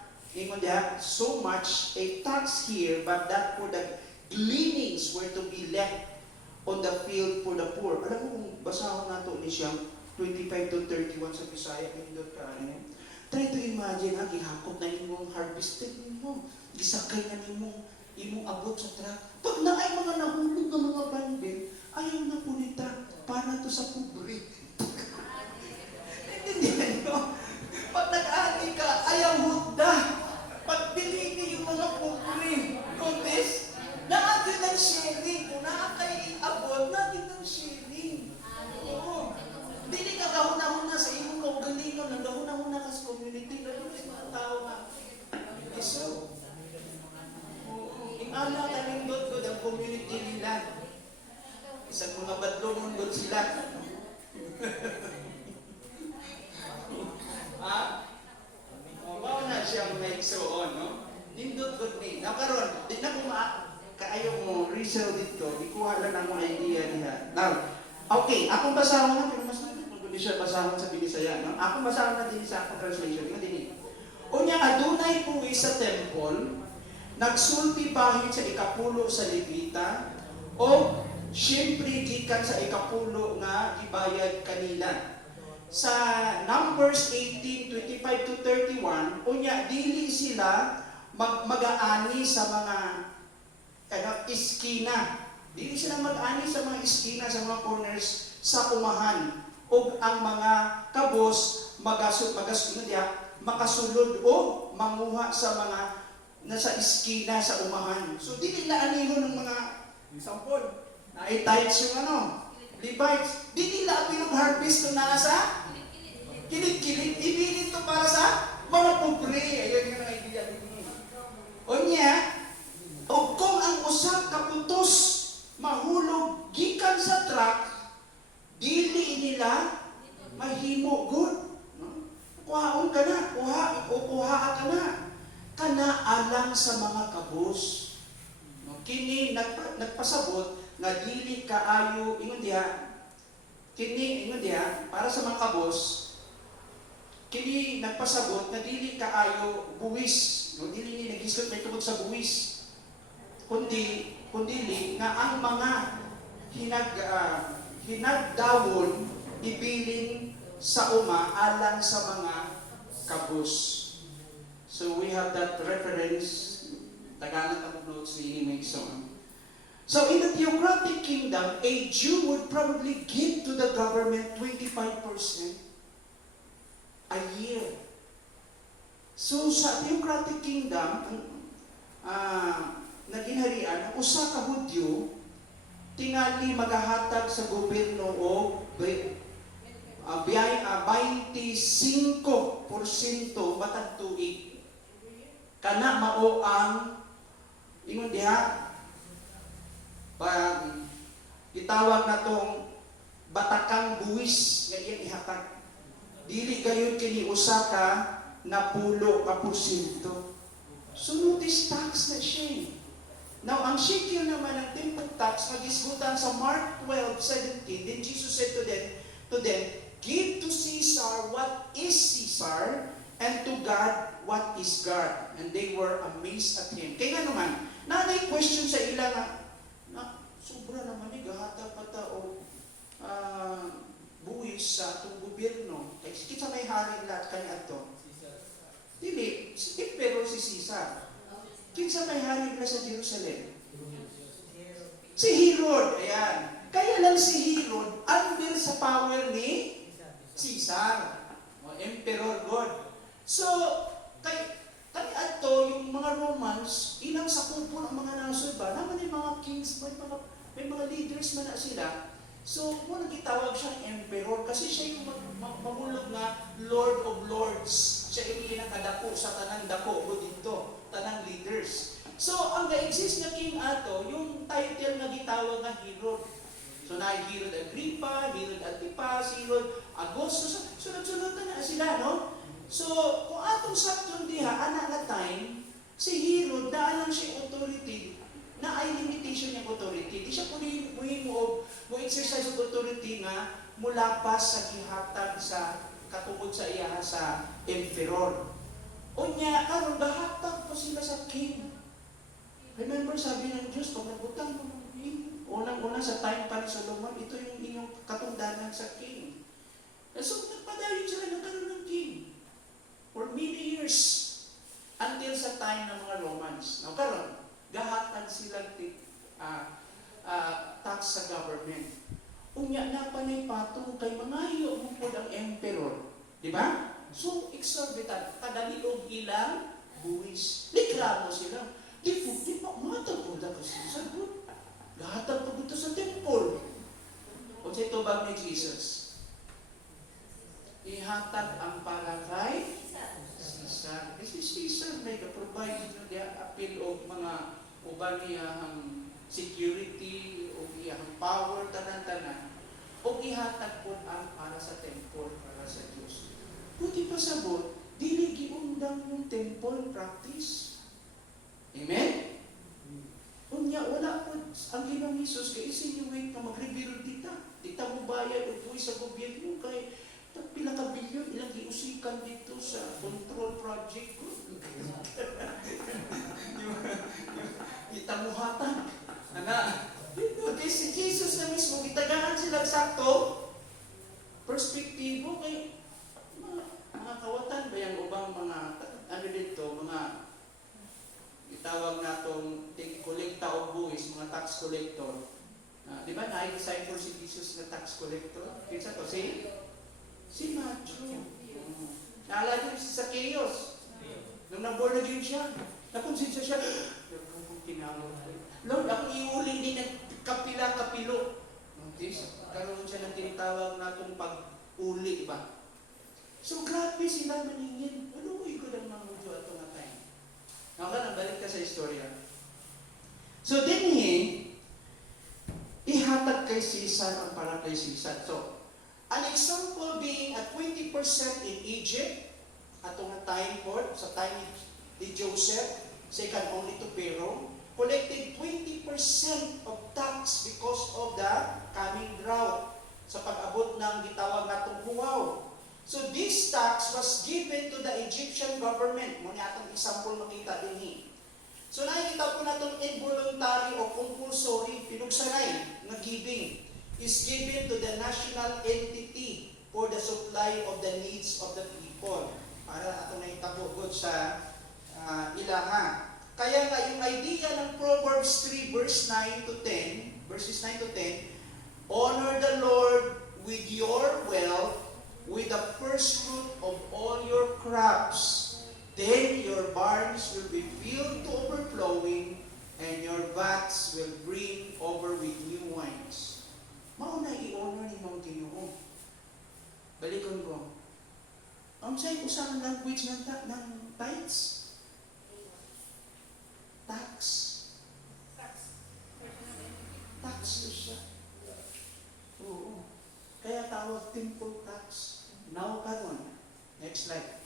so much a tax here, but that for the gleanings were to be left on the field for the poor. Alam mo kung basahon nato ni siyang 25 to 31 sa Bisaya, nindot ka ano? Try to imagine, ha, gihakot na imong harvested mo, gisakay na imong abot sa truck. Pag na ay mga nahulog ng mga bandel, ayaw na po nita, para to sa pobre. Intindihan nyo? Pag nag-ani ka, ayaw hudda. Pag bilini yung mga pobre, notice, naagin ng sharing. Kung naakay abot, naagin ng sharing. Oo. Dili ka gahuna-huna sa imong kaugalingon, nagahuna-huna ka sa community, lalo sa mga tao nga. So, ingala ka rin doon ang community nila. Isang mga badlo nun doon sila. Ha? Bawa na siyang naigsoon, no? Nindot good me. Nakaroon, di na kung kaayo mo resell dito, ikuha lang ang mga idea niya. Now, okay, akong basahon na, pero mas hindi siya basahon sa Binisaya, no? Akong basahon na din sa akong translation, nga din. Unya, adunay puwi sa temple, nagsulti bahid sa ikapulo sa Levita, o siyempre gikan sa ikapulo nga gibayad kanila. Sa Numbers 18:25 to 31, unya dili sila mag-aani sa mga iskina. Dili sila mag-aani sa mga iskina, sa mga corners sa umahan. O ang mga kabos makasulod o manguha sa mga nasa iskina sa umahan. So dili na anihon ng mga sampol. Na-tithes yung Levites. Dili na pinag-harvest na nasa kilit-kilit. Ibilin to para sa mga pobre. Ayan yung idea dito. O niya, o kung ang usap kaputos mahulog gikan sa truck, dili nila mahimo good. No? Kuhaon ka na, kuha ka na. Kana alang sa mga kabos. No? kini nagpasabot nga dili kaayo ingon diha, kini ingon diha para sa mga kabos, kini nagpasabot nga dili kaayo buwis, no, dili ni nagisgot may tungod sa buwis, kundi nga ang mga hinagdawon ibilin sa uma alang sa mga kabos. So we have that reference. Tagalog ang notes ni Mason. So in the theocratic kingdom, a Jew would probably give to the government 25% a year. So sa theocratic kingdom, na ginharian, usa ka Hudyo tingali magahatag sa gobyerno o 25% matag tuig. Kana mao ang ingon diha pag itawag natong batakang buwis nga iyang ihatag. Dili gayon kini usa ka na pulo ka porsyento. So notice tax na siya. Now, ang shekel naman ng temple tax nagisgutan sa Mark 12:17. Then Jesus said to them, give to Caesar what is Caesar, and to God what is God. And they were amazed at him. Kaya nga naman, nanay question sa ila na sobra naman ni gahatag pa tao buwis sa atong gobyerno. Kaya kita may hari lahat kanya ato. Dili, pero si Caesar. Kinsa may hari na sa Jerusalem? Si Herod, ayan. Kaya lang si Herod under sa power ni Caesar, o Emperor God. So, kay ato yung mga Romans, ilang sakupo ng mga nasod ba? Naman yung mga kings, may mga leaders man na sila. So, muna gitawag siyang emperor kasi siya yung mamulog na Lord of Lords. Siya yung pinakadako sa tanang dako o dito, tanang leaders. So, ang ga-exist na king ato, yung title na gitawag na Herod. So, na Herod Agrippa, Herod Antipas, Herod Augustus. Sunod-sunod na sila, no? So, kung atong sakton diha, anak na time, si Herod, daalang siya authority, na ay limitation niyang authority. Di siya punin mo exercise of authority nga mula pa sa gihatag sa katungod sa iya sa emperor. Unya, karon bahatag po sila sa king. Remember, sabi ng Diyos, pag nabutang mo ng king, unang-una sa time pa ni Solomon, ito yung inyong katungdanan sa king. So, nagpadayon sila nagkaroon ng king for many years until sa time ng mga Romans. Now, karon, gahatag silang tax sa government. Unya na panay patong kay mangayo mo po ang emperor. Di ba? So, exorbitant. Kadaliog ilang buwis. Likramo sila. Di pa, matag po na kasi sa good. Gahatag po dito sa temple. O sa ito ba ni Jesus? Ihatag ang palakay Caesar. Kasi Caesar may ka-provide nyo diya appeal o mga uban niyang security o iyang power, tanan-tanan. O ihatag po ang para sa temple, para sa Diyos. Buti pa sabot, dili giundang yung temple practice. Amen? Unya, wala po ang Ginoong Hesus kay insinuate na mag-rebuild dita. Dita mo bayad o puwi sa gobyerno kay pila ka bilyon ilang giusikan dito sa control project ko. Itamuhatan. Okay, si Jesus na mismo, itagahan silang sakto, perspektibo kay mga kawatan ba yung ubang mga, ano dito, mga itawag natong kolekta o buwis, mga tax collector. Di ba, na-design for si Jesus na tax collector? Kinsa to? Si Matthew. Naalala niyo si Zacchaeus. Nung naborn again siya, nakonsensya siya. Lord, ako iuling din ng kapila-kapilo. Okay? Karoon siya ng tinatawag natong pag-uli, ba? So, grabe sila maningin. Ano ko ang mga mudyo ato nga tayo? Nabalik ka sa istorya. So, dinhi, ihatag kay Caesar ang para kay Caesar. So, an example being at 20% in Egypt, ato nga time port, sa time ni Joseph, second only to Pharaoh, collected 20% of tax because of the coming drought sa pag-abot ng gitawag natong huwaw. So this tax was given to the Egyptian government. Muna atong example makita din. So nakikita po natong involuntary o compulsory pinugsanay na giving is given to the national entity for the supply of the needs of the people. Para atong naitagod sa ilaha. Kaya nga yung idea ng Proverbs 3 verses 9 to 10, honor the Lord with your wealth, with the first fruit of all your crops. Then your barns will be filled to overflowing, and your vats will brim over with new wines. Mauna i-honor ni mong Ginoo. Balikon ko. Ang sa'yo usang language ng tithes? Tax. Tax to siya. Oo. Kaya tawag temple tax. Now karon. Next slide.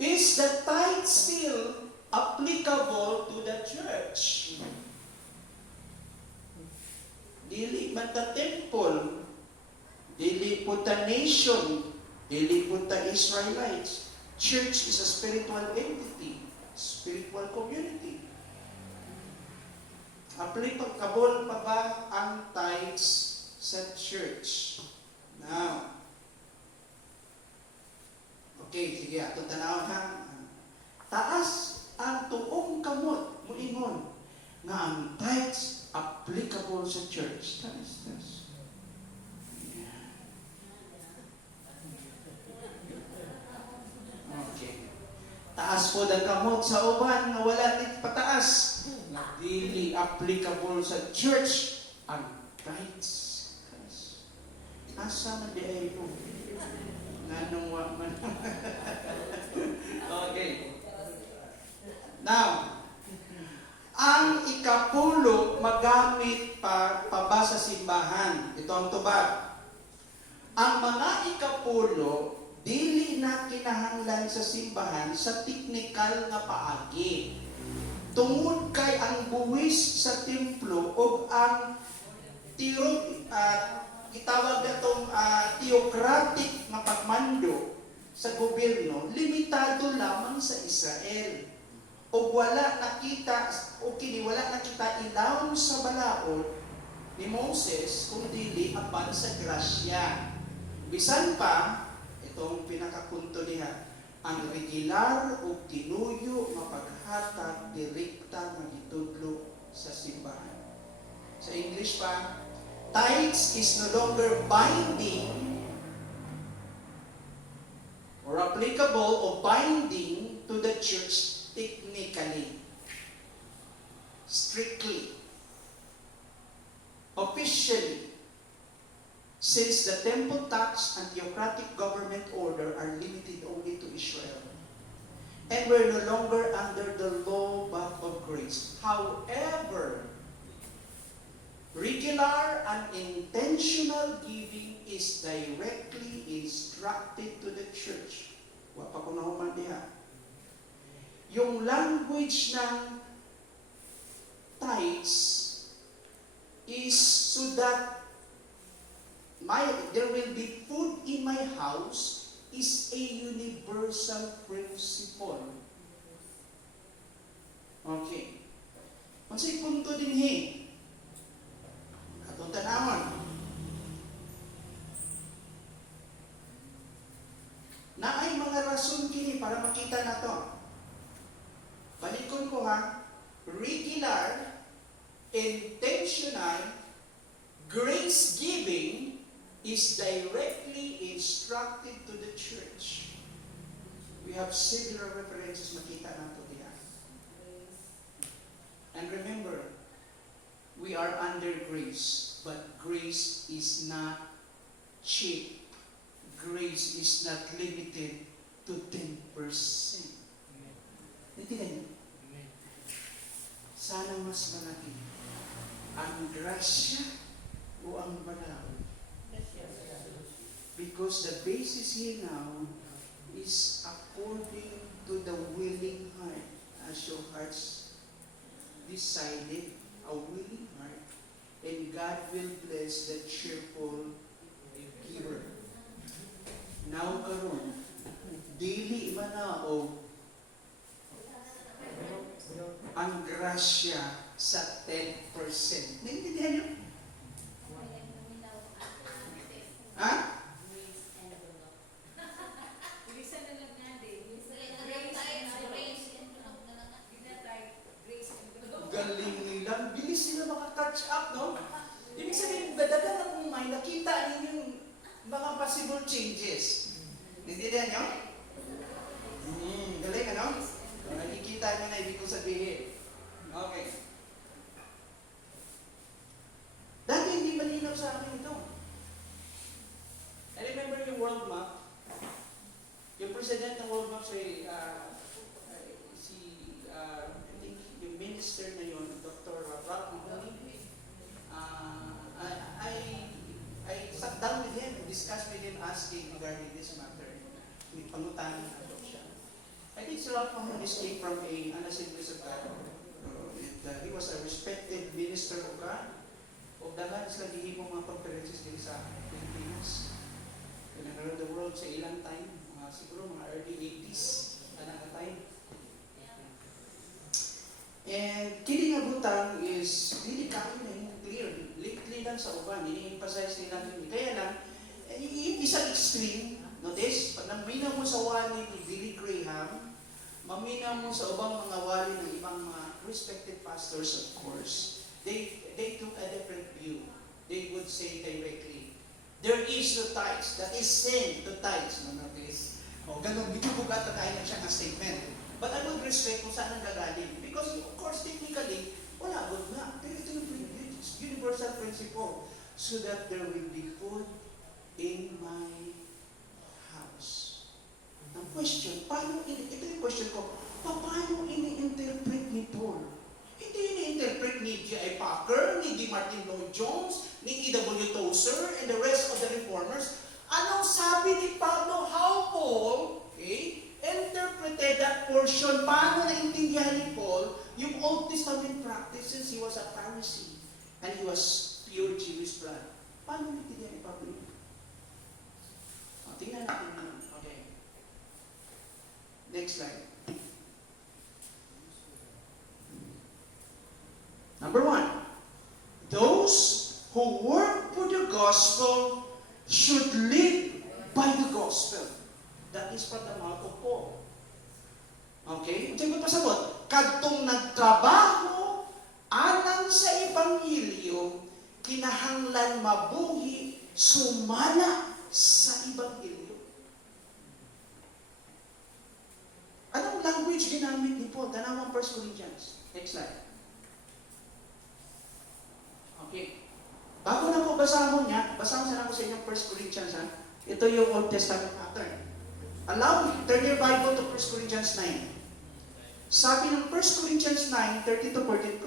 Is the tithe still applicable to the church? Dili man ta temple, dili po ta nation, dili po ta Israelites. Church is a spiritual entity, spiritual community. Applicable pa ba ang tithes sa church? Now, okay, sige, atong tanawon ha. Taas ang tuong kamot, muingon, nga ang tithes applicable sa church. Taas. Okay. Taas po ang kamot sa uban nga wala nit pataas. Dili applicable sa church ang tithes. Asa man di ay po? Nanong wa man. Okay. Now, ang ikapulo magamit pa sa simbahan. Ito ang tubag. Ang mga ikapulo dili na kinahanglan sa simbahan sa teknikal nga paagi. Tungod kay ang buwis sa templo o ang itawag natong theocratic na pagmando sa gobyerno, limitado lamang sa Israel. O wala nakita ilawom sa balaod ni Moses kung dili apan sa grasya. Bisan pa, itong pinakapunto niya, ang regular o tinuyo mapaghatag direkta nga gitudlo sa simbahan. Sa English pa, tithes is no longer binding or applicable o binding to the church technically, strictly, officially, since the temple tax and theocratic government order are limited only to Israel. And we're no longer under the law but of grace. However, regular and intentional giving is directly instructed to the church. Wa pa ko nahuman diha. Yung language ng tithes is so that there will be food in my house is a universal principle. Okay. Mansay punto din atong tanawon. Na ay mga rason kini para makita na to. Balikon ko ha. Regular, intentional, grace-giving is directly instructed to the church. We have similar references makita nato diha. And remember, we are under grace, but grace is not cheap. Grace is not limited to 10%. Naintindihan niyo? Sana mas malaki ang grasya o ang balaod. Because the basis here now is according to the willing heart, as you decided, a willing heart, and God will bless the cheerful giver. Now karon, dili man na o ang grasya sa 10%. Naintindihan niyo? Ha? Galing nila. Bilis nila makaka-catch up, no? Ibig sabihin, dadagan akong may nakita ninyong mga possible changes. Naintindihan niyo? Galing, ano? Nakikita niyo na ibig kong sabihin. Okay. Dati hindi malinaw sa akin ito. I remember yung world map. Yung president ng world map si I think yung minister na yun, Dr. Rock Mahoney. I sat down with him, discussed with him, asking regarding this matter. Pangutangan na ito siya. I think si Rock Mahoney came from an Assemblies of God. He was a respected minister of God. O dagan sila gihimong mga conferences din sa Pilipinas. Around the world sa ilang time, siguro mga early 80s na time. And kini nga butang is dili kayo na yung clear. Lately lang sa uban, ini-emphasize nila yun. Kaya lang, isang extreme, notice, pag naminaw mo sa wali ni Billy Graham, maminaw mo sa ubang mga wali ng ibang mga respected pastors, of course, they took a different view. They would say directly, there is no tithes, that is sin to tithes. No, notice? O, ganun, medyo bugat na tayo na siya ng statement. But I would respect kung saan ang gagaling. Because, of course, technically, wala, good na. Pero ito yung universal principle. So that there will be food in my house. Ang question, ito yung question ko, paano ini-interpret ni Paul? Hindi ini-interpret ni J.I. Packer, ni D. Martin Lloyd Jones, ni E.W. Tozer, and the rest of the reformers. Anong sabi ni Pablo? How Paul, interpreted that portion? Paano naintindihan ni Paul yung Old Testament practices? He was a Pharisee, and he was pure Jewish blood. Paano naintindihan ni Pablo? Tingnan natin yun. Okay. Next slide. Number 1, those who work for the gospel should live by the gospel. That is from the mouth of Paul. Okay? Diyan mo pasabot. Kadtong nagtrabaho alang sa Ebanghelyo, kinahanglan mabuhi sumala sa Ebanghelyo. Anong language ginamit ni Paul? Tanawang 1 Corinthians. Next slide. Okay. Bago na po basahon niya, basahon sana ko sa inyong 1 Corinthians. Ha? Ito yung Old Testament pattern. Allow me, turn your Bible to 1 Corinthians 9. Sabi ng 1 Corinthians 9, 30-40,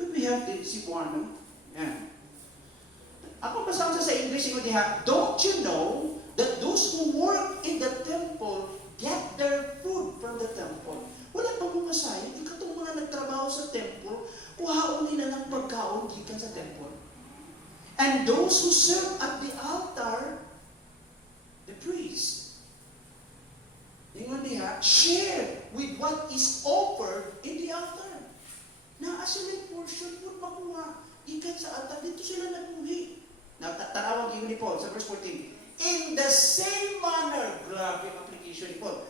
could we have si Buano? Yan. Ako basahon sa English, ko diha, don't you know that those who work in the temple get their food from the temple? Wala pang bumasahin. Ikatong mga nagtrabaho sa temple, kuhaon nila ng pagkaon gikan sa temple. And those who serve at the altar, the priest, ingon niya, share with what is offered in the altar. Na sila portion po makuha ikan sa altar, dito sila nabuhi. Tarawag yun ni Paul sa verse 14. In the same manner, grabe ang application ni Paul.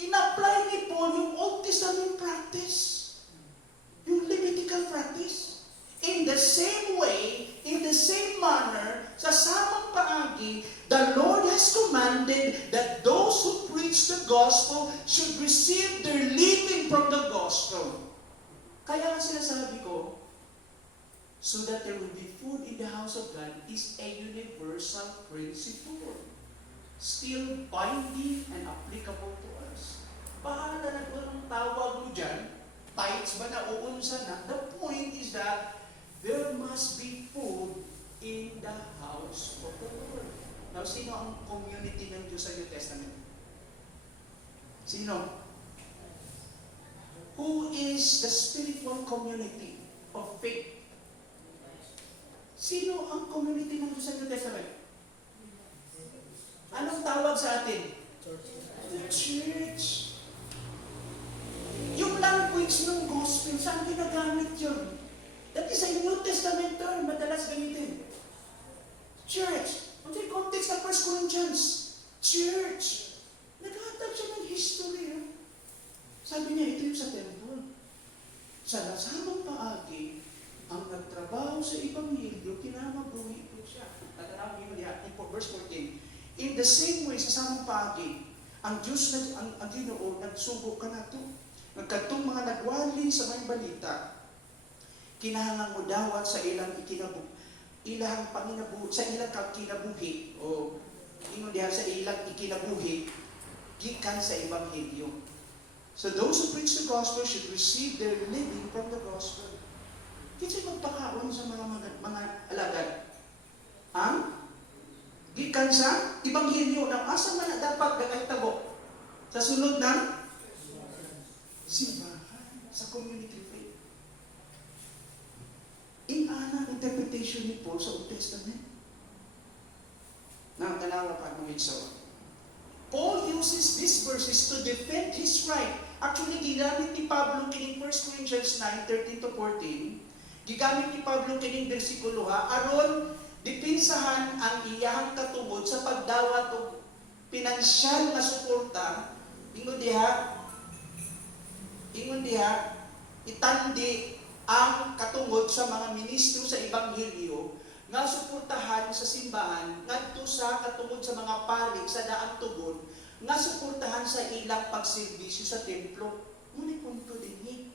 In-apply ni Paul yung Old Testament practice. Yung Levitical practice. In the same way, in the same manner, sa samang paagi, the Lord has commanded that those who preach the gospel should receive their living from the gospel. Kaya ang sinasabi ko, so that there will be food in the house of God is a universal principle. Still binding and applicable to us. Bahala na kung anong tawag mo dyan, tithes ba na uunsa na? The point is that there must be food in the house of the Lord. Now, sino ang community ng Diyos sa New Testament? Sino? Who is the spiritual community of faith? Sino ang community ng sa New Testament? Anong tawag sa atin? The church. Yung language ng gospel, saan ginagamit yun? That is a New Testament term, madalas gamitin. Church. Ano yung context ng 1 Corinthians? Church. Naghatag siya ng history. Sabi niya, ito yung sa temple. Sa nasamang paagi, ang nagtrabaho sa Ebanghelyo, kinamabuhi ko siya. Tatanawin mo diha, in verse 14. In the same way, sa samang paagi, ang Diyos, ang Ginoo, nagsugo ka na ito. Nagkatong mga nagwali sa may balita, kinahangang mo dawat sa ilang ilang panginabuhi, sa ilang kinabuhi, o ingon diha sa ilang ikinabuhi, gikan sa Ebanghelyo. So those who preach the gospel should receive their living from the gospel. Kasi magpakaon sa mga alagad. Ang gikan sa Ebanghelyo ng asa man na dapat gakahitabo sa sulod ng simbahan, sa community faith. In ana interpretation ni Paul sa Old Testament. Now, tanawa pa ng igsawa. Paul uses these verses to defend his right. Actually, ginamit ni Pablo kining 1 Corinthians 9:13-14. Gigamit ni Pablo kining bersikulo aron dipinsahan ang iyahang katungod sa pagdawat og pinansyal nga suporta. Ingon diha, itandi ang katungod sa mga ministro sa Ebanghelyo nga suportahan sa simbahan ngadto sa katungod sa mga pari sa daang tugon nga suportahan sa ilang pagserbisyo sa templo. Muna punto dinhi.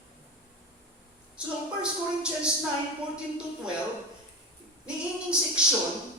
So ang 1 Corinthians 9:14-12, niining seksyon,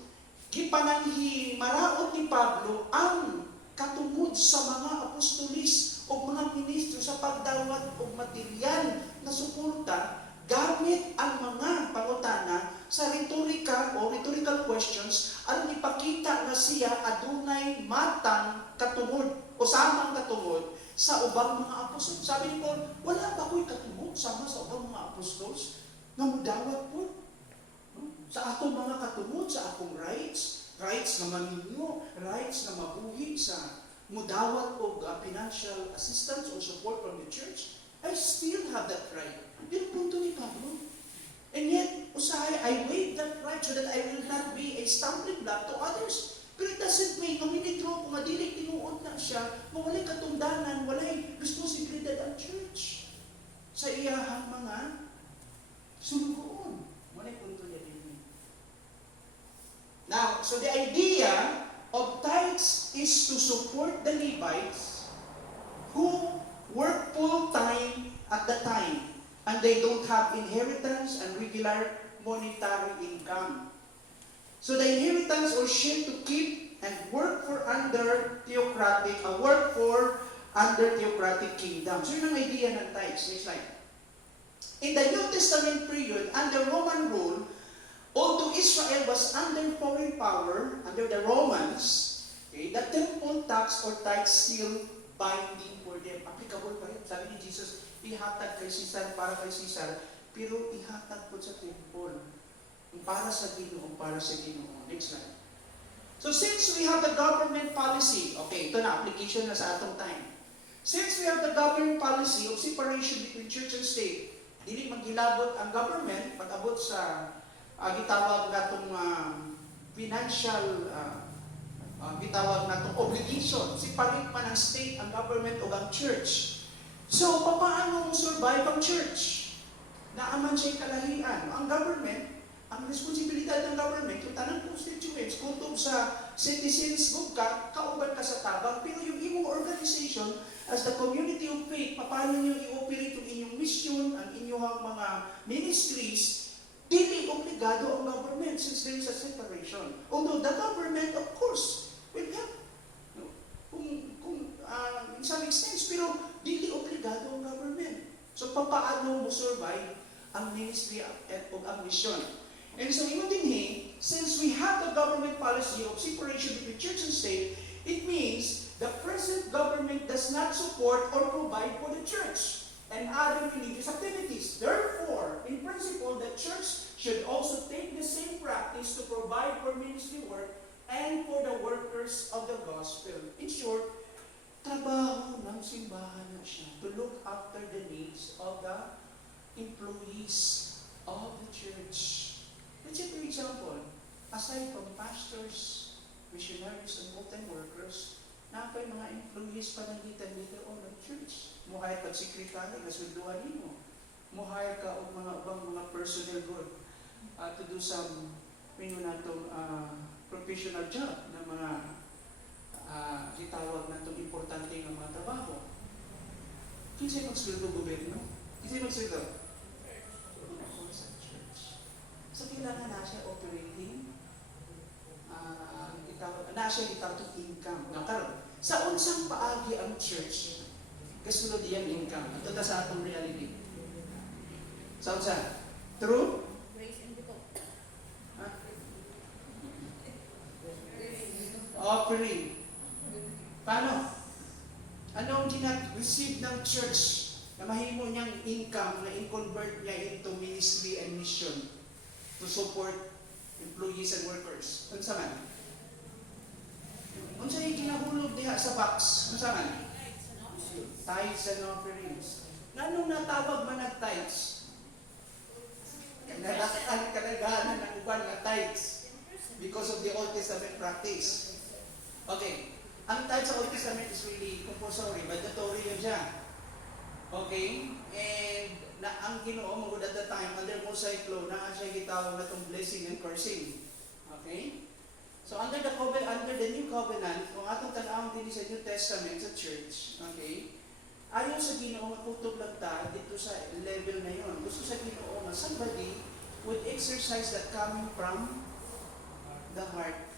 gipananghi maraot ni Pablo ang katungod sa mga apostolis o mga ministro sa pagdawat og material na suporta gamit ang mga pangutana sa rhetorical questions aron ipakita nga siya adunay matang katungod o samang katungod sa ubang mga apostol. Sabi ni Paul, wala ba ko'y katungod sama sa ubang mga apostols nga mudawat po? Sa akong mga katungod, sa akong rights na maninyo, rights na mabuhi sa mudawat o financial assistance or support from the church, I still have that right. Yung punto ni Pablo. And yet, usahay, I waive that right so that I will not be a stumbling block to others. Pero it doesn't mean, kung minitro, kung madilig tinuod na siya, mawalay katungdanan, walay responsibilidad ang church sa iyahang mga sulugoon. Walay punto niya din. Now, so the idea of tithes is to support the Levites who work full-time at the time and they don't have inheritance and regular monetary income. So the inheritance or share to keep and work for under theocratic kingdom. So yun ang idea ng tithes. Next slide. In the New Testament period, under Roman rule, although Israel was under foreign power, under the Romans, okay, the temple tax or tithes still binding for them. Applicable pa rin. Sabi ni Jesus, ihatag kay Caesar para kay Caesar, pero ihatag po sa temple. Para sa Ginoo, para sa Ginoo. Next slide. So since we have the government policy, okay, ito na, application na sa atong time. Since we have the government policy of separation between church and state, dili maghilabot ang government pag-abot sa gitawag natong financial gitawag natong obligation. Separate pa ng state ang government o ang church. So, paano mo survive ang church? Naaman siya'y kalahian. Ang government, ang responsibilidad ng government, yung tanang constituents, kutob sa citizens, kauban ka sa tabang, pero yung imong organization, as the community of faith, paano nyo i-operate yung inyong mission, ang inyong mga ministries, dili obligado ang government since there is a separation. Although the government, of course, will help. In some extent, pero dili obligado ang government. So, paano mo survive ang ministry at ang mission? And so, yun din since we have the government policy of separation between church and state, it means the present government does not support or provide for the church. And other other religious activities. Therefore, in principle, the church should also take the same practice to provide for ministry work and for the workers of the gospel. In short, trabaho ng simbahan na siya to look after the needs of the employees of the church. Let's say, for example, aside from pastors, missionaries, and full-time workers, napay mga employees panangitan dito o ng church. Muhayar ka sekretary, kasunduan mo. Muhayar ka o mga ubang mga personnel good to do some professional job na mga gitawag na itong importante ng mga trabaho. Kinsay magsuldo gobyerno? Kinsay magsuldo? Sa church. So kailangan na siya operating na siya itawag income. Nakaroon. Sa unsang paagi ang church, kasunod iyang income. Ito na sa atong reality. Sa unsa? True? Grace and default. Offering. Paano? Ano ang receive ng church na mahimo niyang income na in-convert niya into ministry and mission to support employees and workers? Unsa man? Unsa yung ginahulog diha sa box? Unsa man? Tithes and offerings. Nganong natawag man ang tithes? Kanagahan ng uban nga tithes because of the Old Testament practice. Okay. Ang tithes sa Old Testament is really compulsory, mandatory yun siya. Okay? And ang Ginoo mo at the time, under Mosaic law, na siya gitawag na itong blessing and cursing. Okay? So under the new covenant, kung atong tanawang din sa New Testament sa church, okay? Ayaw sa Ginoo makutob lang ta dito sa level na yon. Gusto sa Ginoo na somebody would exercise that coming from the heart.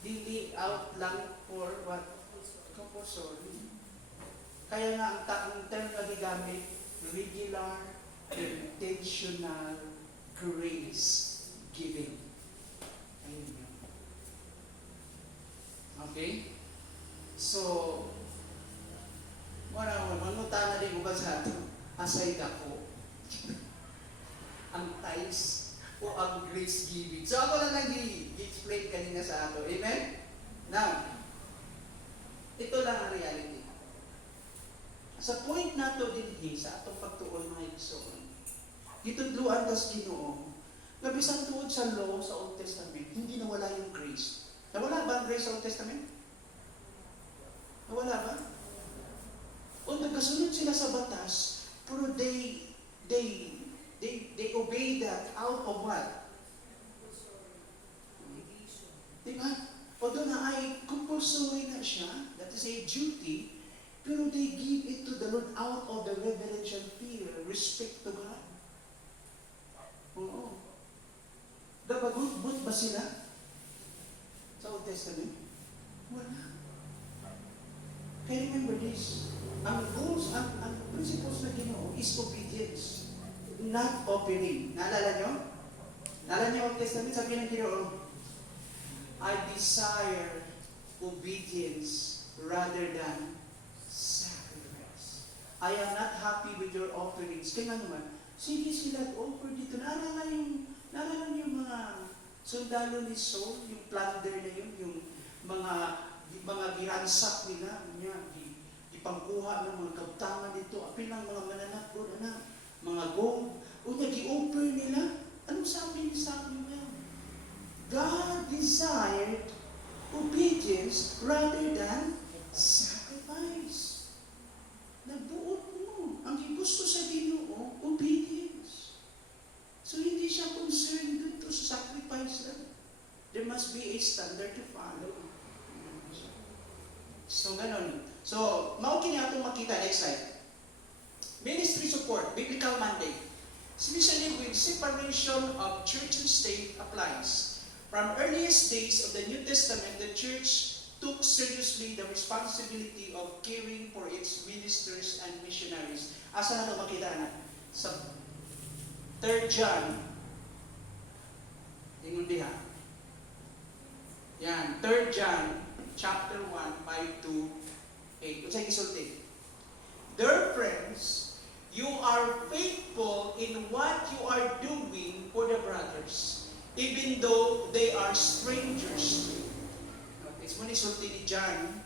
Dili out lang for what? Compulsory. Kaya nga ang term na gigamit, regular, intentional grace giving. Ayun yun. Okay? So, manguta na din ko ba sa ato? Aside ako. Ang tithes o ang grace giving. So, ako lang i-explain kanina sa ato. Amen? Now, ito lang ang reality. Sa point na to din sa atong pagtuon mga igsoon, gitudluan tas Ginoo, nga bisan tuod sa law sa Old Testament, hindi nawala yung grace. Nawala ba ang grace sa Old Testament? Nawala ba? O nagkasunod sila sa batas, pero they obey that out of what? Diba? Although na ay compulsory na siya, that is a duty, pero they give it to the Lord out of the reverential fear, respect to God. Oo. Nabagot ba sila sa Old Testament? Wala. Kaya remember this, ang rules, ang principles na Ginoo is obedience, not offering. Naalala nyo? Naalala nyo Old Testament, sabi ng Ginoo, I desire obedience rather than sacrifice. I am not happy with your offerings. Kaya naman, sige sila offer dito. Naalala yung mga sundalo ni Saul, yung plunder na yun, yung mga giransak nila, ipangkuha ng mga kabtangan dito, apil ng mga mananap doon, mga gold, o nag-i-offer nila. Anong sabi ni Samuel? God desired obedience rather than sacrifice. Nabuot mo. Ang gusto sa Ginoo, obedience. So hindi siya concerned dito sa sacrifice lang. There must be a standard to follow. So ganon. So, maukin na itong makita next slide. Ministry support, biblical mandate. Especially with separation of church and state applies. From earliest days of the New Testament, the church took seriously the responsibility of caring for its ministers and missionaries. Asa na ito makita na? Sa 3 John. Tingnan diha. Yan, 3 John, chapter 1, 5 to 8. Unsay gisulti? Dear friends, you are others, even though they are strangers to you. Notice mo ni sulti ni John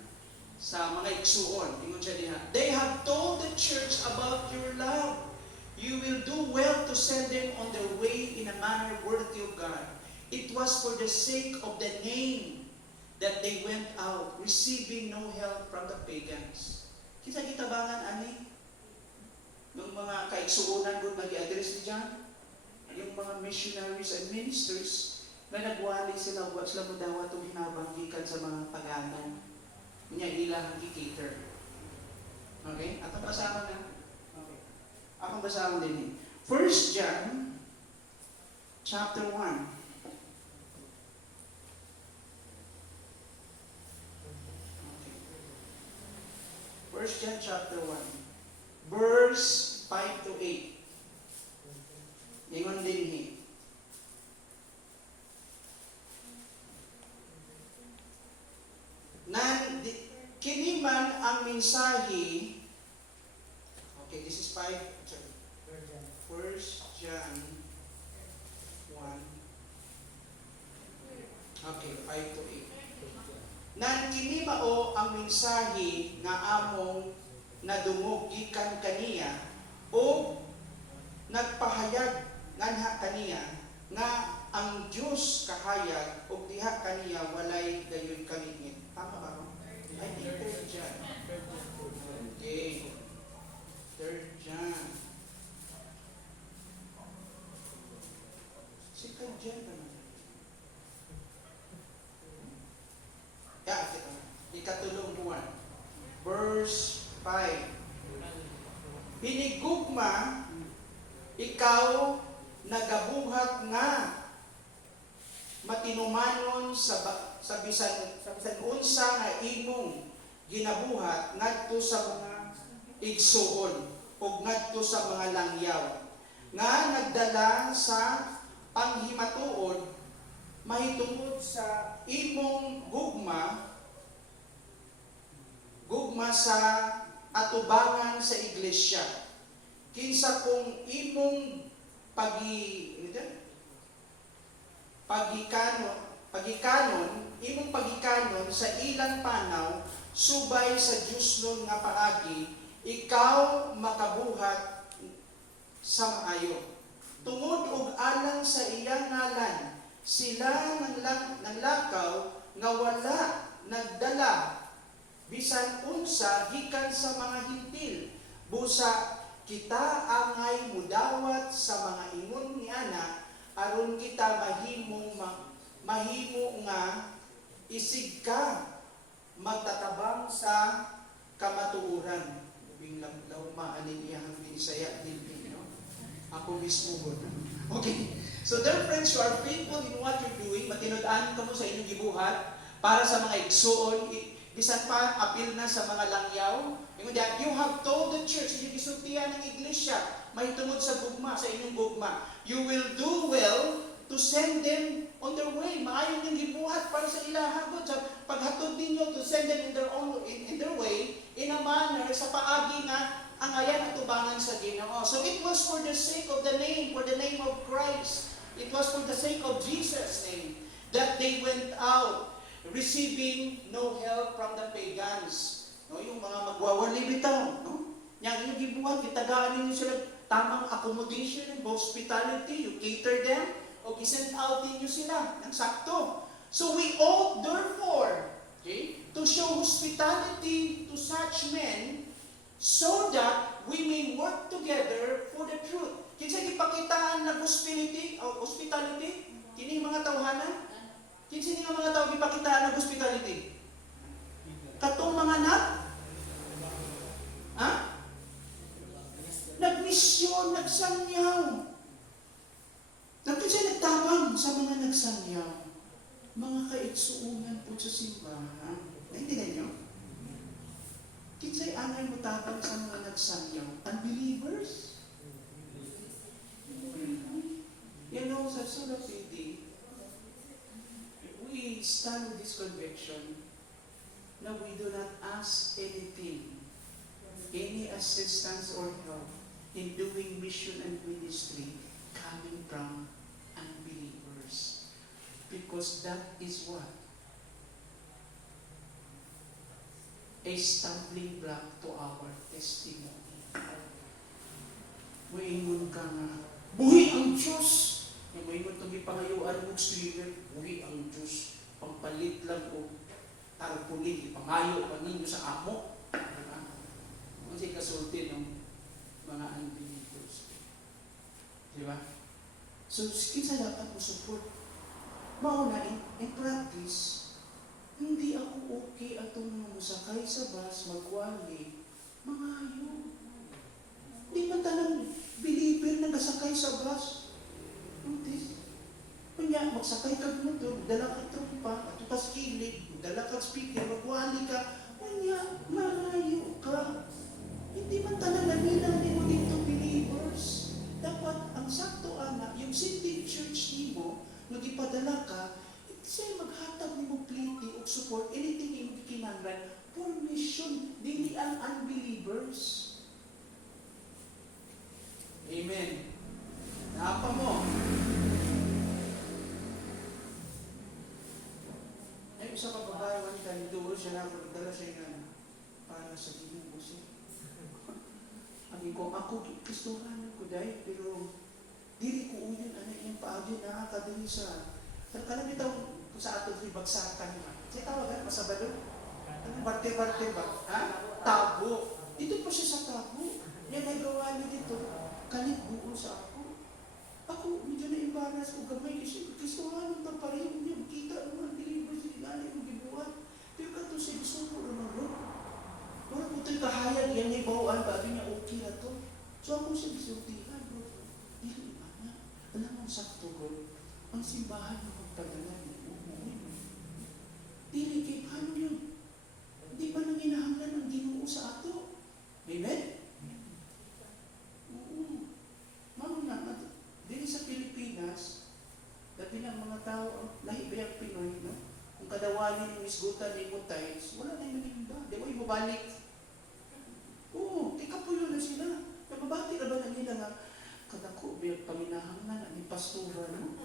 sa mga igsuon. Ingon siya diha. They have told the church about your love. You will do well to send them on their way in a manner worthy of God. It was for the sake of the name that they went out, receiving no help from the pagans. Kinsa gitabangan ani? Nung mga kaigsuonan gud nag-address ni John, yung mga missionaries and ministers na nagwali sila, wa sila mudawat o hinabanggikan sa mga pagano. Niya ilang gi-cater. Okay? Atong basahan na. Okay. Akong basahan din. 1 John chapter 1. Okay. 1 John chapter 1. Verse 5 to 8. Ingon din hi. Kini man ang mensahe. Okay, this is 5. Sorry. 1 John 1. Okay, 5 to 8. Nan kini mao ang mensahe nga among nadungog gikan kaniya o nagpahayag nganha kaniya nga ang Dios kahayag o diha kaniya walay dayon kalingit. Tama ba? I think 3 John. Okay. 3 John. 2 John naman. Yeah, ikatulong buwan. Verse 5. Hinigugma, ikaw nagabuhat nga matinumanon sa bisan unsa nga imong ginabuhat ngadto sa mga igsuon ug ngadto sa mga langyaw nga nagdala sa panghimatuod mahitungod sa imong gugma sa atubangan sa iglesia. Kinsa kung imong imong pagikanon sa ilang panaw subay sa Dios nun nga paagi, ikaw makabuhat sa maayo. Tungod og alang sa iyang ngalan, sila nanglakaw nga wala nagdala bisan unsa gikan sa mga hintil. Busa kita angay mudawat sa mga ingon ni ana aron kita mahimo nga isig ka magtatabang sa kamatuoran. Binglang daw maanin iyang binisaya din, no? Ako mismo gud. Okay. So dear friends, you are faithful in what you're doing. Matinud-an kamo sa inyong gibuhat para sa mga igsuon, bisan pa apil na sa mga langyaw. You have told the church, yung gisultihan ng iglesia, mahitungod sa gugma, sa inyong gugma. You will do well to send them on their way. Maayon yung gibuhat para sa ilahagod. Sa paghatod ninyo to send them in their way, in a manner, sa paagi nga, ang ayan at tubangan sa Ginoo. So it was for the sake of the name, for the name of Christ. It was for the sake of Jesus' name that they went out, receiving no help from the pagans. No, yung mga magwawali bitaw, no? Yang inyong gibuhat, kitagaan ninyo sila tamang accommodation and hospitality, you cater them, o isend out ninyo sila ng sakto. So we ought therefore, okay, to show hospitality to such men so that we may work together for the truth. Kinsa gipakitaan na hospitality? Kini mga tawhana? Kinsa ni mga tao gipakitaan na hospitality? Katong mga nagmisyon, nagsangyaw. Nagkasya nagtabang sa mga nagsangyaw. Mga kaigsuunan po sa simbahan. Naintindihan nyo? Kinsay angay mo tabang sa mga nagsangyaw? Unbelievers? You know, sa Solopiti, we stand with this conviction na we do not ask anything, any assistance or help in doing mission and ministry coming from unbelief. Because that is what? A stumbling block to our testimony. Moingon ka nga, buhi ang Diyos! Yung moingon itong ipangayuan mo, streamer, buhi ang Diyos. Pangpalit lang o tarpuli, ipangayo pa ninyo sa amo. Diba? Kasi kasulti ng mga unbelievers. Diba? So, kinsa dapat mo support? Mauna, in practice, hindi ako okay atong musakay sa bus, magwali, mangayo. Di man tanang believer na nasakay sa bus. Hindi. Kanya, magsakay ka motor, dala ka trompa, at tas kilig, dala ka speaker, magwali ka. Kanya, mangayo ka. Hindi man tanang nanilang mo dito believers. Dapat ang sakto ana, yung sinding church nimo, nagipadala ka, siya maghatag ni mo pliti o support, anything yung kinanglan, for mission, dili ang unbelievers. Amen. Naapa mo. Ay, isa ka babae, one time, doon siya na ako, nagdala siya nga, para sa Ginoo siya. Ang ko, ako, gustuhan ko dahil, pero, dili ko unin, ano yung paagyo na kadili sa, kalang ito, sa atong bagsakan naman. Siya tawagan, masabado. Anong barte-barte ba? Ha? Tabo. Dito pa siya sa tabo. Yan ay gawa niya dito. Kalit buo sa ako. Ako, medyo na-embarrass ko gamay kasi gustuhan ng pareho niya. Kita naman, deliver siya, gano'n yung gibuhat. Pero kato siya, gusto ko naman ro. Wala ko ito'y kahayag, yan ay bawaan, bago niya okay na to. So ako siya gisultihan, bro. Dili ba na? Alam mo, sakto, bro. Ang simbahan ng magpadala niya, umuwi mo. Dili kay paano yun? Hindi ba nang hinahanglan ang Ginoo sa ato? Amen? Oo. Mano na, dili sa Pilipinas, dati lang mga tao, lahibiyang Pinoy, no? Kung kadawalin yung isgutan ni Mutites, wala na yung manimba. Di ba yung mabalik? Oo, ikapuyo na sila. Nababati na ba na nila nga, kadako, biyang paminahanglan ni pastora, no?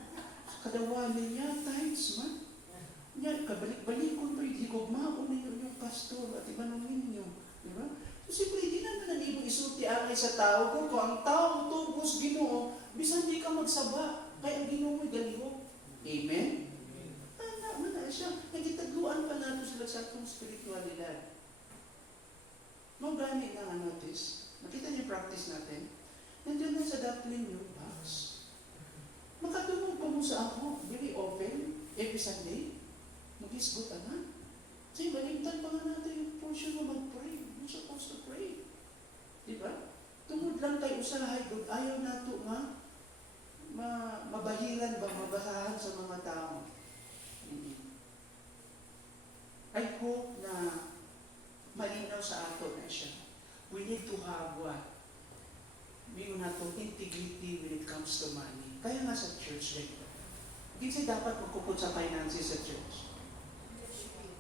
Kadawalin niya, times man. Niya, kabalik-balikon pa, hindi ko maon ninyo yung pastor at ibanong ninyo. Di ba? So, siyempre, hindi naman ang ibang isulti angay sa tao. Kung ang tao tubos Ginoo, bisan di ka magsaba, kaya ang Ginoo mo'y galihok. Amen? Mana siya. Nagitagluan pa nato sila sa atong spiritualidad. Magani na nga notice. Nakita niyo practice natin. Nandiyan na sa daplin yung box. Makatulong pa mo sa ako. Very open. Every Sunday. Mag-isgot na. Kasi balimtan pa nga natin yung portion mo mag-pray. You're supposed to pray. Diba? Tungod lang tayo usahay doon. Ayaw nato nga mabahiran ba, mabasahan sa mga tao. I hope na malinaw sa ato na siya. We need to have what? Mayroon na itong integrity when it comes to money. Kaya nga sa church rin. Hindi siya dapat magkukot sa finances sa church.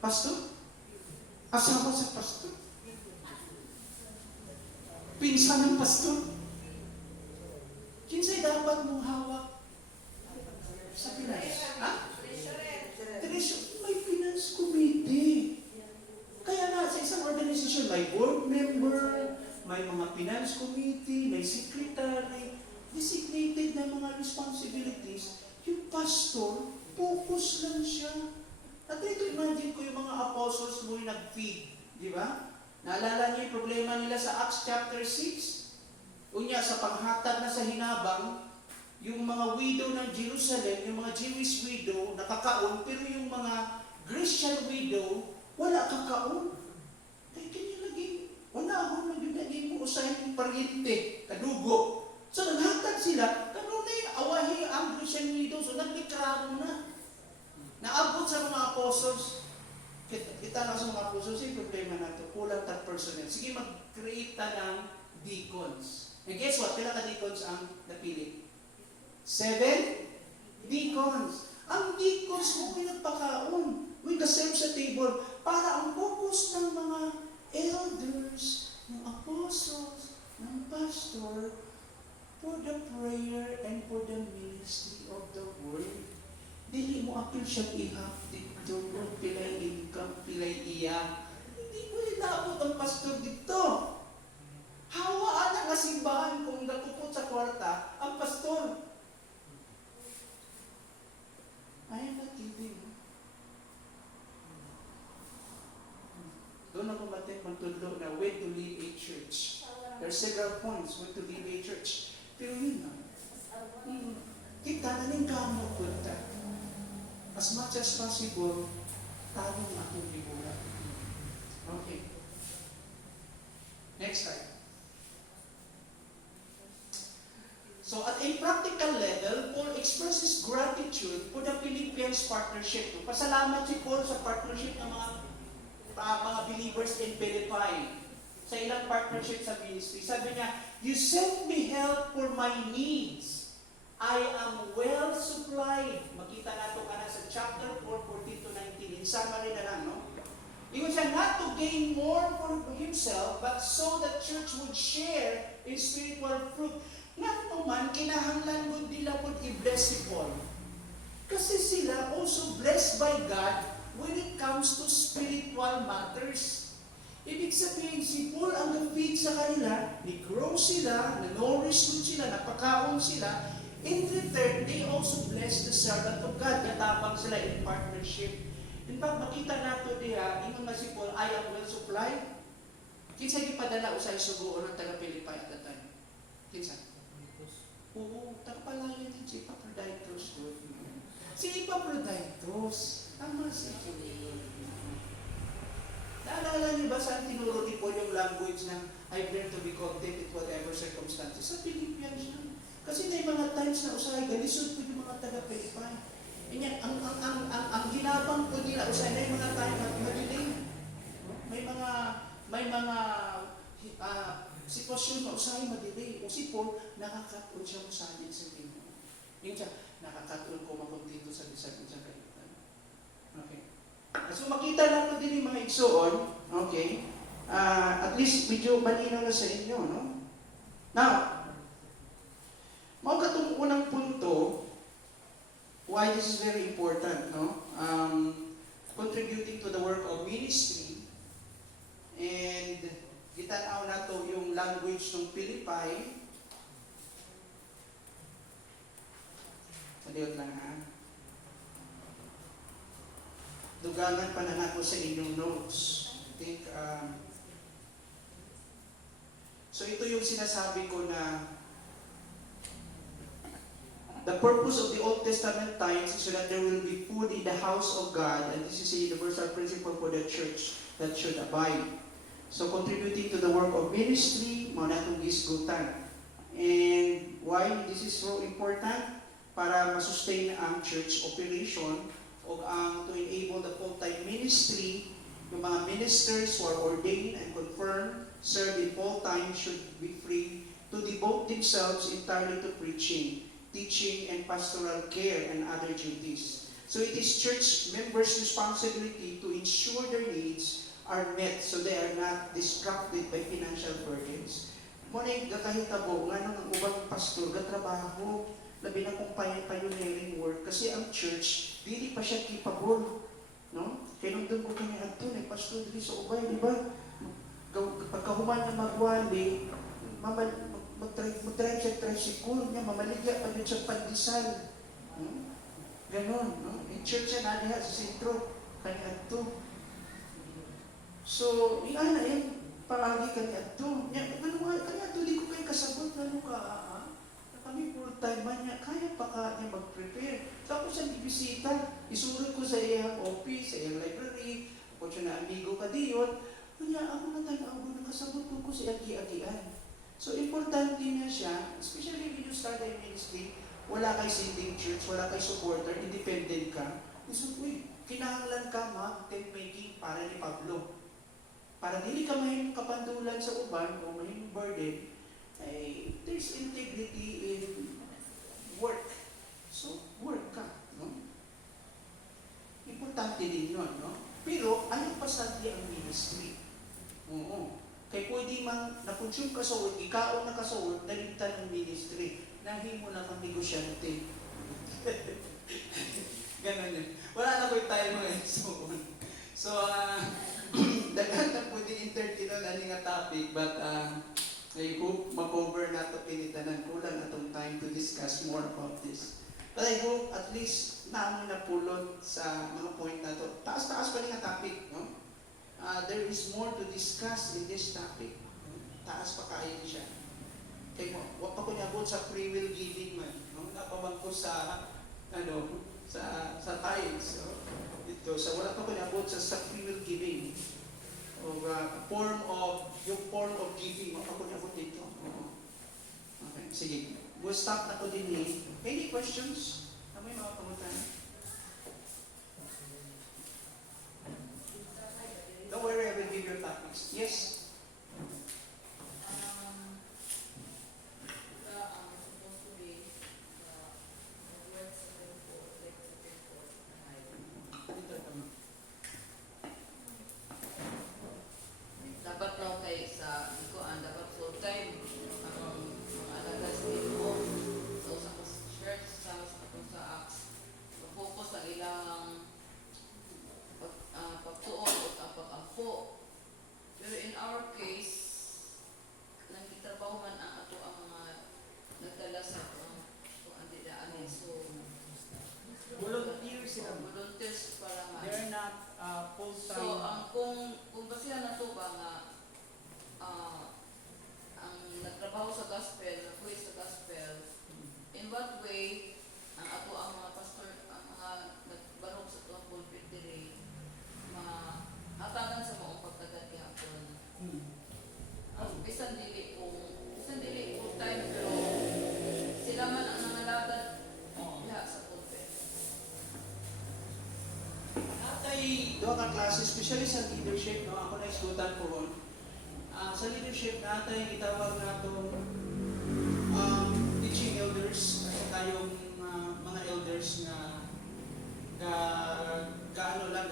Pastor? Asawa sa pastor? Pinsan ng pastor? Kinsay dapat mong hawak sa finance? Ha? Treasure. May finance committee. Kaya nga sa isang organization, may board member, may mga finance committee, may secretary, designated na mga responsibilities. Yung pastor, focus lang siya. At ito, imagine ko yung mga apostles mo yung nag-feed. Di ba? Naalala niyo yung problema nila sa Acts chapter 6? Unya, sa panghatag na sa hinabang, yung mga widow ng Jerusalem, yung mga Jewish widow, nakakaon, pero yung mga Grecian widow, wala kakaon. Kaya kanya lagi, wala akong naging mo usahin yung paryente, kadugo. So naghatag sila, kanunay, awahi ang Grecian widow, so nagkikramo na. Naabot sa mga apostles, kita na sa mga apostles, yung problema na ito, kulang tag personnel. Sige, mag-create ng deacons. And guess what? Pila ka deacons ang napili? 7 deacons. Ang deacons mo pinagpakaon. May kaserve sa table para ang focus ng mga elders, ng apostles, ng pastor, for the prayer and for the ministry of the word. Dili mo apil siya ihap dito, kung pilay income, pilay iya. Hindi mo ilabot ang pastor dito. Hawaan ang simbahan kung nakupot sa kwarta ang pastor. I am not kidding. Doon ako magtudlo na when to leave a church. There are several points when to leave a church. Pero yun na. Kita na rin kamo punta. As much as possible, tanong atong liburan. Okay. Next slide. So at a practical level, Paul expresses gratitude for the Philippians partnership. Pasalamat si Paul sa partnership ng mga believers in Philippi. Sa ilang partnership sa ministry. Sabi niya, you sent me help for my needs. I am well supplied. Makita nato ka na sa chapter 4, 14 to 19. In summary na lang, no? Ingon siya, not to gain more for himself, but so that church would share in spiritual fruit. Nga naman, kinahanglan mo nila po i-bless si Paul. Kasi sila also blessed by God when it comes to spiritual matters. Ibig sabihin, si Paul ang nag-feed sa kanila, ni-grow sila, na-nourish food sila, napakaon sila. In return, they also bless the servant of God. Katapang sila in partnership. In fact, makita nato diha, ingon nga si Paul, I am well supplied. Kinsa gipadala usay sugo ng taga-Pilipay at that time? Kinsa? Oo, taga-Palayan din si Epaphroditus. Si Epaphroditus, tama si Paul. Naalala niyo ba saan tinuro ni Paul yung language ng I've learned to be content in whatever circumstances? Sa Philippians yun. Kasi may mga times na usahay, galisod po yung mga taga-Pilipay. Ang ginabang po nila, usahay na yung mga time na madilim. May mga sitwasyon na usahay madilim. O si Paul, nakakatuon siya usahay sa tingin. Yung siya, nakakatuon ko makuntito sa bisag sa kaitan. Okay. So makita na po din yung mga igsoon, okay, at least medyo malinaw na sa inyo, no? Now, mga katong unang punto, why this is very important, no? Contributing to the work of ministry, and gitanaw na to yung language ng Pilipay. Saliot lang ha. Dugangan pa na ako sa inyong notes. I think, so ito yung sinasabi ko na the purpose of the Old Testament times is so that there will be food in the house of God, and this is a universal principle for the church that should abide. So contributing to the work of ministry, mao na itong gisgutan. And why this is so important? Para masustain ang church operation o to enable the full-time ministry, yung mga ministers who are ordained and confirmed, serve in full-time should be free to devote themselves entirely to preaching, teaching, and pastoral care and other duties. So it is church members' responsibility to ensure their needs are met so they are not distracted by financial burdens. Muna yung gakahitabo, nga nung ang ubang pastor, gatrabaho, labi na kung pioneering work, kasi ang church, dili pa siya capable, no? Kaya nung doon ko kanya ato, pastor dili sa ubay, di ba? Pagkahuman na magwali, mag-drive siya tricycle niya, mamaligya pa yun sa pandesal. Ganon, no? Yung church siya naliha sa sentro, kanya ato. So, yan na yan, paragi kanya ato. Kanya ato, di ko kayo kasabot, ano ka, kami full-time man niya, kaya pa ka niya mag-prepare. Tapos siya bibisita, isurot ko sa iyang office, sa iyang library, ako siya na amigo ka diyon, kanya ako natanaw ko, nakasabot ko sa agi-agian. So, importante niya siya, especially when you start a ministry, wala kay sitting church, wala kay supporter, independent ka. So, kinahanglan ka tent making para ni Pablo. Para dili ka mahimong kapandulan sa uban o mahimong burden, ay there's integrity in work. So, work ka, no? Importante din yun, no? Pero, anong pasagli ang ministry? Oo. Kaya pwede mang napunsyong kasawad, ikaon na kasawad, naligtan ng ministry. Nahimo na kang negosyante. Ganun yun. Wala na ko yung tayo mga igsoon. So, daghan na po din entertain na nga topic, but I hope ma-cover na ito pinitanan. Kulang atong time to discuss more about this. But I hope at least naamo na pulot sa mga point na ito. Taas-taas pa rin nga topic. No? There is more to discuss in this topic. Taas pa kayo siya. Kaya mo, wag pa ko niya sa free will giving man. No? Napawag ko sa, sa tithes. So, ito, so wala pa ko niya sa free will giving. O form of giving, wag pa ko niya dito. Okay, sige. We'll stop na ko din eh. Any questions? May mga pamuntan? Don't worry, I will give your topics. Yes? Dapat raw kay sa ikuan dapat full time ang mga alaga sa Ginoo so sa church sa atong sa acts focus sa ilang pagtuon o pag-ampo. Pero in our case nang gitrabaho man ang ato ang mga nagdala sa kuan dida ani so Volunteer sila. volunteers para man. They're not full-time. So, kung basihan na to ba nga, ang nagtrabaho sa gospel, nag-preach sa gospel, in what way, ang ato ang mga pastor, ang mga nagbarog sa tuwang pulpit diri, mahatagan sa maong pagtagad gihapon. Bisan dili full time, pero sila man ang nangalagad diha sa pulpit. Natay doon ka klase, especially sa leadership, no? Ako na isgutan ko ron. Sa leadership natay itawag na itong teaching elders, kasi tayong mga elders na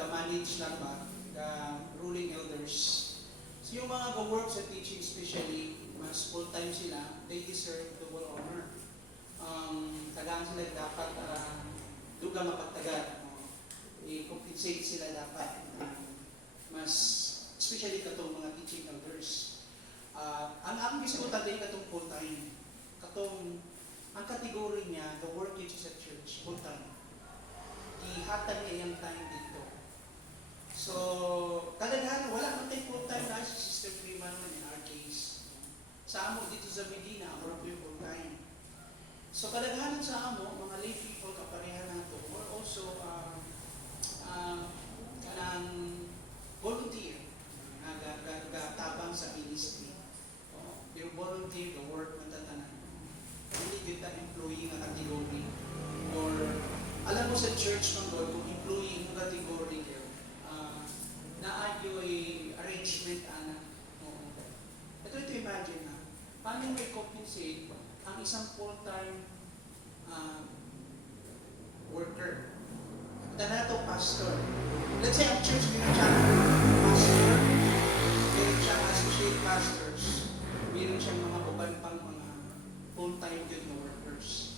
manage lang ba, ruling elders. So yung mga go-work sa teaching especially, mas full-time sila, they deserve double honor. Tagaan sila dapat dugang mapagtagal. I-compensate sila dapat. Mas, especially katong mga teaching elders. Ang akong bisikutan din katong full-time. Ang kategory niya, the work which is at church, full-time. Ihatag niya yung time dito. So, kadaghan, wala man tayo full-time na si Sister Freeman in our case. Sa amo, dito sa Medina, ako rin full-time. So, kadaghanan sa amo, mga lay people, kapareha na ito, or also, kanang volunteer, tabang sa ministry. Yung volunteer, the work, matatanan. Hindi kita employee nga category. Or, alam mo sa church man doon, kung employee nga category kayo, naadyo ay arrangement, ana. Ito imagine na, paano mo i-compensate ang isang full-time worker? Tana to pastor. Let's say ang church, meron siyang pastor, meron siyang associate pastors, meron siyang mga uban pang mga full-time good na workers.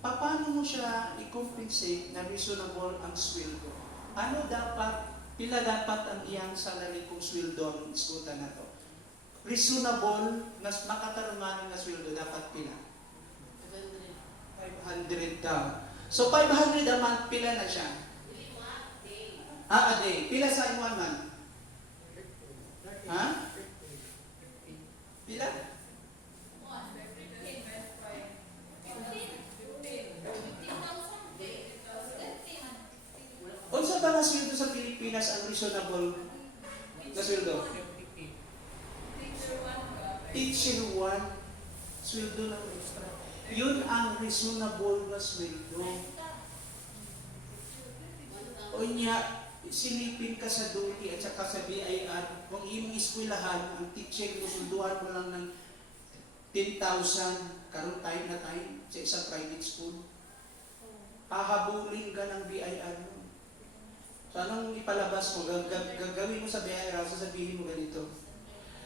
Paano mo siya i-compensate na reasonable ang sweldo? Ano dapat, pila dapat ang iyang salary kung sweldo ang iskutan na to? Reasonable, makatarungan na sweldo, dapat pila? 500 daw. So 500 a month, pila na siya? A day. Pila sa imuan man? Ha? Pila? Unsa ba na sweldo sa Pilipinas ang reasonable na sweldo? Teacher 1, sweldo ng extra. Yun ang reasonable na sweldo. O niya, silipin ka sa duty at saka sa BIR, kung imong eskwelahan, ang teacher mo, sweldohan mo lang ng 10,000 karong time na time sa isang private school. Hahabulin ka ng BIR mo. So anong ipalabas mo? Gagawin mo sa BIR, sasabihin mo ganito.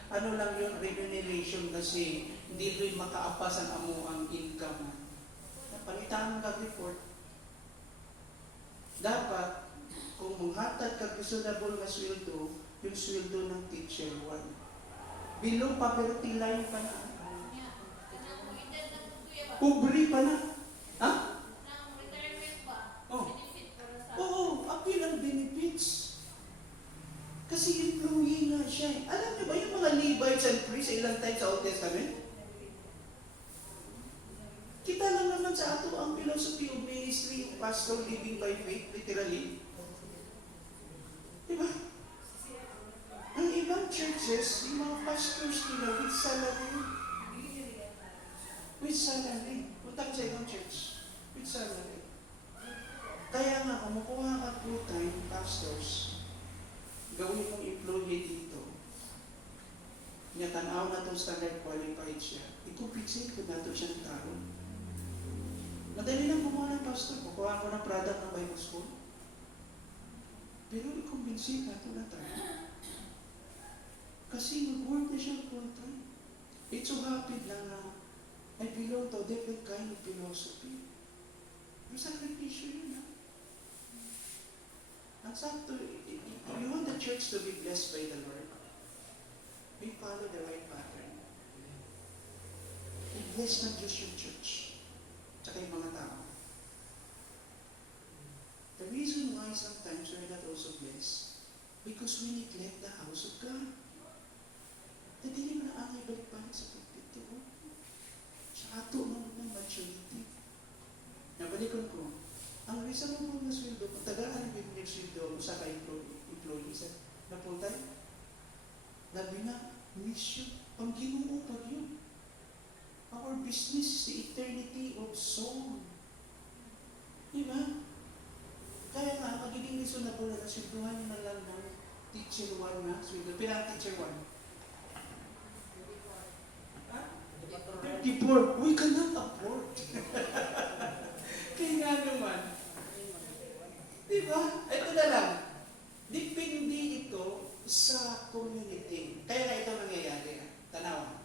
Ano lang yung remuneration kasi hindi rin makaapas ang amo ang income. Palitan mo kag report. dapat, kung munghatag kag reasonable nga sweldo, yung sweldo ng teacher 1. Below poverty line pa na. Pobre pa na. Ha? Oh. Oo, appeal ang benefits. Kasi employee nga siya. Alam niyo ba yung mga Levites and priests ilang times sa Old Testament? Kita lang naman sa ato ang philosophy of ministry, pastor living by faith, literally. Diba? Ang ibang churches, yung mga pastors nila with salary. With salary. Punta ko sa ibang church. With salary. Kaya nga, kung makuha ka full-time pastors, gawin mong employee dito, niya tanaw na itong standard qualified siya, i-compensate ko na ito siya ng tao. Madali lang kumuha ng pastor, kukuha ko ng product ng Bible School. Pero i-compensate na ito na tayo. Kasi mag-work na siya full-time. It so happened lang na I belong to a different kind of philosophy. Yung sakripisyo yun, ha? Ang sakto, you want the church to be blessed by the Lord. We follow the right pattern. I-bless ng Diyos yung church. Tsaka yung mga tao. The reason why sometimes we're not also blessed, because we neglect the house of God. Hindi mo na ang ibalik pa sa pagpito. Sa ato ng maturity. Nabalikan ko, ang reasonable na sweldo, kung tagaan ang bibig sweldo sa ka-employee, na full time, labi na, mission, pang-Ginoo pag yun. Our business is the eternity of soul. Diba? Kaya nga, magiging reasonable na sweldohan nyo na lang ng teacher 1 na sweldo. Pero teacher 1? 34. We cannot afford. Kaya nga naman. Diba? Ito na lang. Depende ito sa community. Kaya nga ito nangyayari. Tanaw.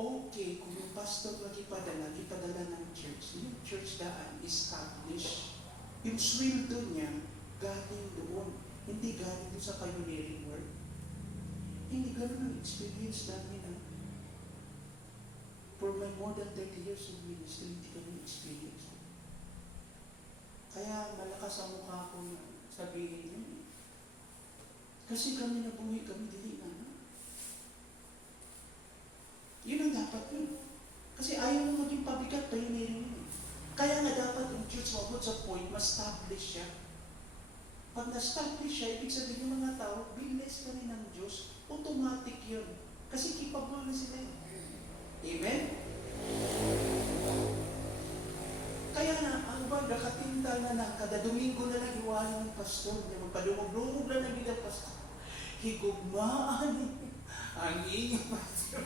Okay, kung yung pastor ipadala ng church, yung church daan established. Yung sweldo niya, galing doon. Hindi galing doon sa pioneering work. Hindi ganun ang experience namin. For my more than 30 years of ministry, hindi kami experience. Kaya malakas ang mukha ko na sabihin yun. Kasi kami nabuhay, kami dili na. Yun ang dapat yun. Kasi ayaw mo maging pabigat, pioneering yun. Kaya nga dapat yung church mabot sa point, ma-establish siya. Pag na-establish siya, ibig sabihin ng mga tao, bless ka rin ng Diyos, automatic yun. Kasi capable na sila yun. Amen? Kaya na, ang baga katinda na kada Domingo na lang iwanan ng pastor niya, magpadumog-dumog na lang bilang pastor. Higugmaan ang inyong pastor.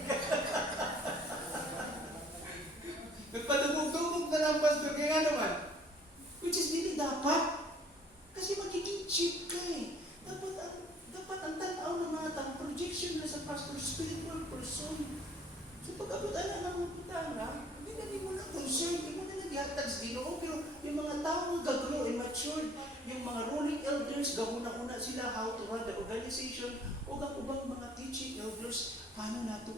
Magpadumog-dumog na lang pastor, kaya naman, which is hindi dapat. Kasi magiging cheap ka eh. Dapat ang tanaw ng mga tao, projection na sa pastor, spiritual person. So pag-abutan na ng mga pitanga, hindi mo na concern, hindi mo na nag-ihatag sa Ginoo, pero yung mga tao gagro and matured, yung mga ruling elders, gahuna-una sila how to run the organization, o ang ubang mga teaching elders, paano nato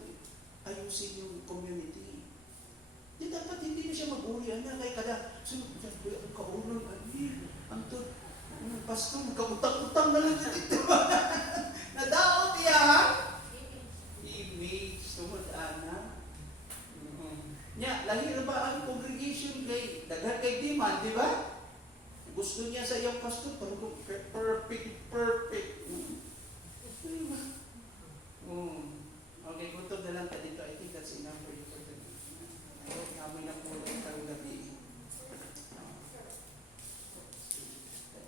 ayusin yung community. Di dapat hindi na siya mag-urian na, kaya kada, sunod dyan, ang kaulong, ang pastor, magkautang-utang na lang dito. Nadaot niya, ha? Image, sumod-ana. Nya, lahi na ba ang congregation kay daghan kay demand, di ba? Gusto niya sa iyong pastor, pero perfect. Diba? Okay, gutom na lang ka dito. I think that's enough for you for today. I hope namoy na po lang karong gabi.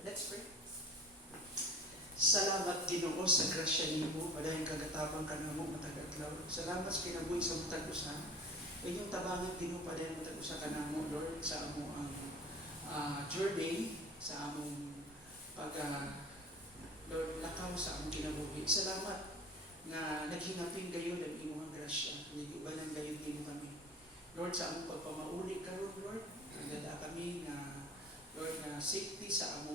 Let's pray. Salamat Ginoo sa grasya nimo, padayong kagatabang kanamo matag adlaw. Salamat sa kinabuhi sa matag usa. Inyong tabangan Ginoo padayong matag usa kanamo, Lord, sa amo ang journey, sa among Lord, lakaw sa among kinabuhi. Salamat nga naghinapin kayo ng imong grasya. Nigubanan kayo din kami. Lord, sa among pagpamauli karon, Lord, nagdada kami na Lord, na safety sa among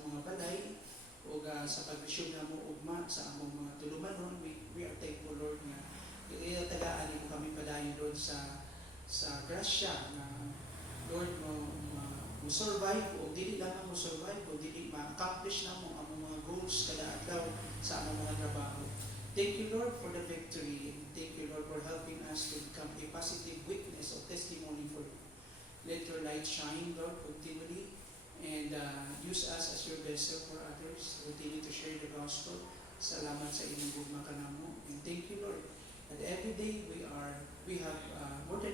sa pag-issue na mo ugma sa among mga tulumanon, we are thankful Lord nga tagaan mo kami padayon Lord sa grasya na Lord mo survive o dili lang mo survive o dili ma-accomplish na mo ang mga goals kada adlaw sa among mga trabaho. Thank you Lord for the victory, and thank you Lord for helping us to become a positive witness or testimony for you. Let your light shine Lord continually and use us as your vessel for others. Continue to share the gospel. Salamat sa inyong gugma kanamo. And thank you Lord that every day we have more than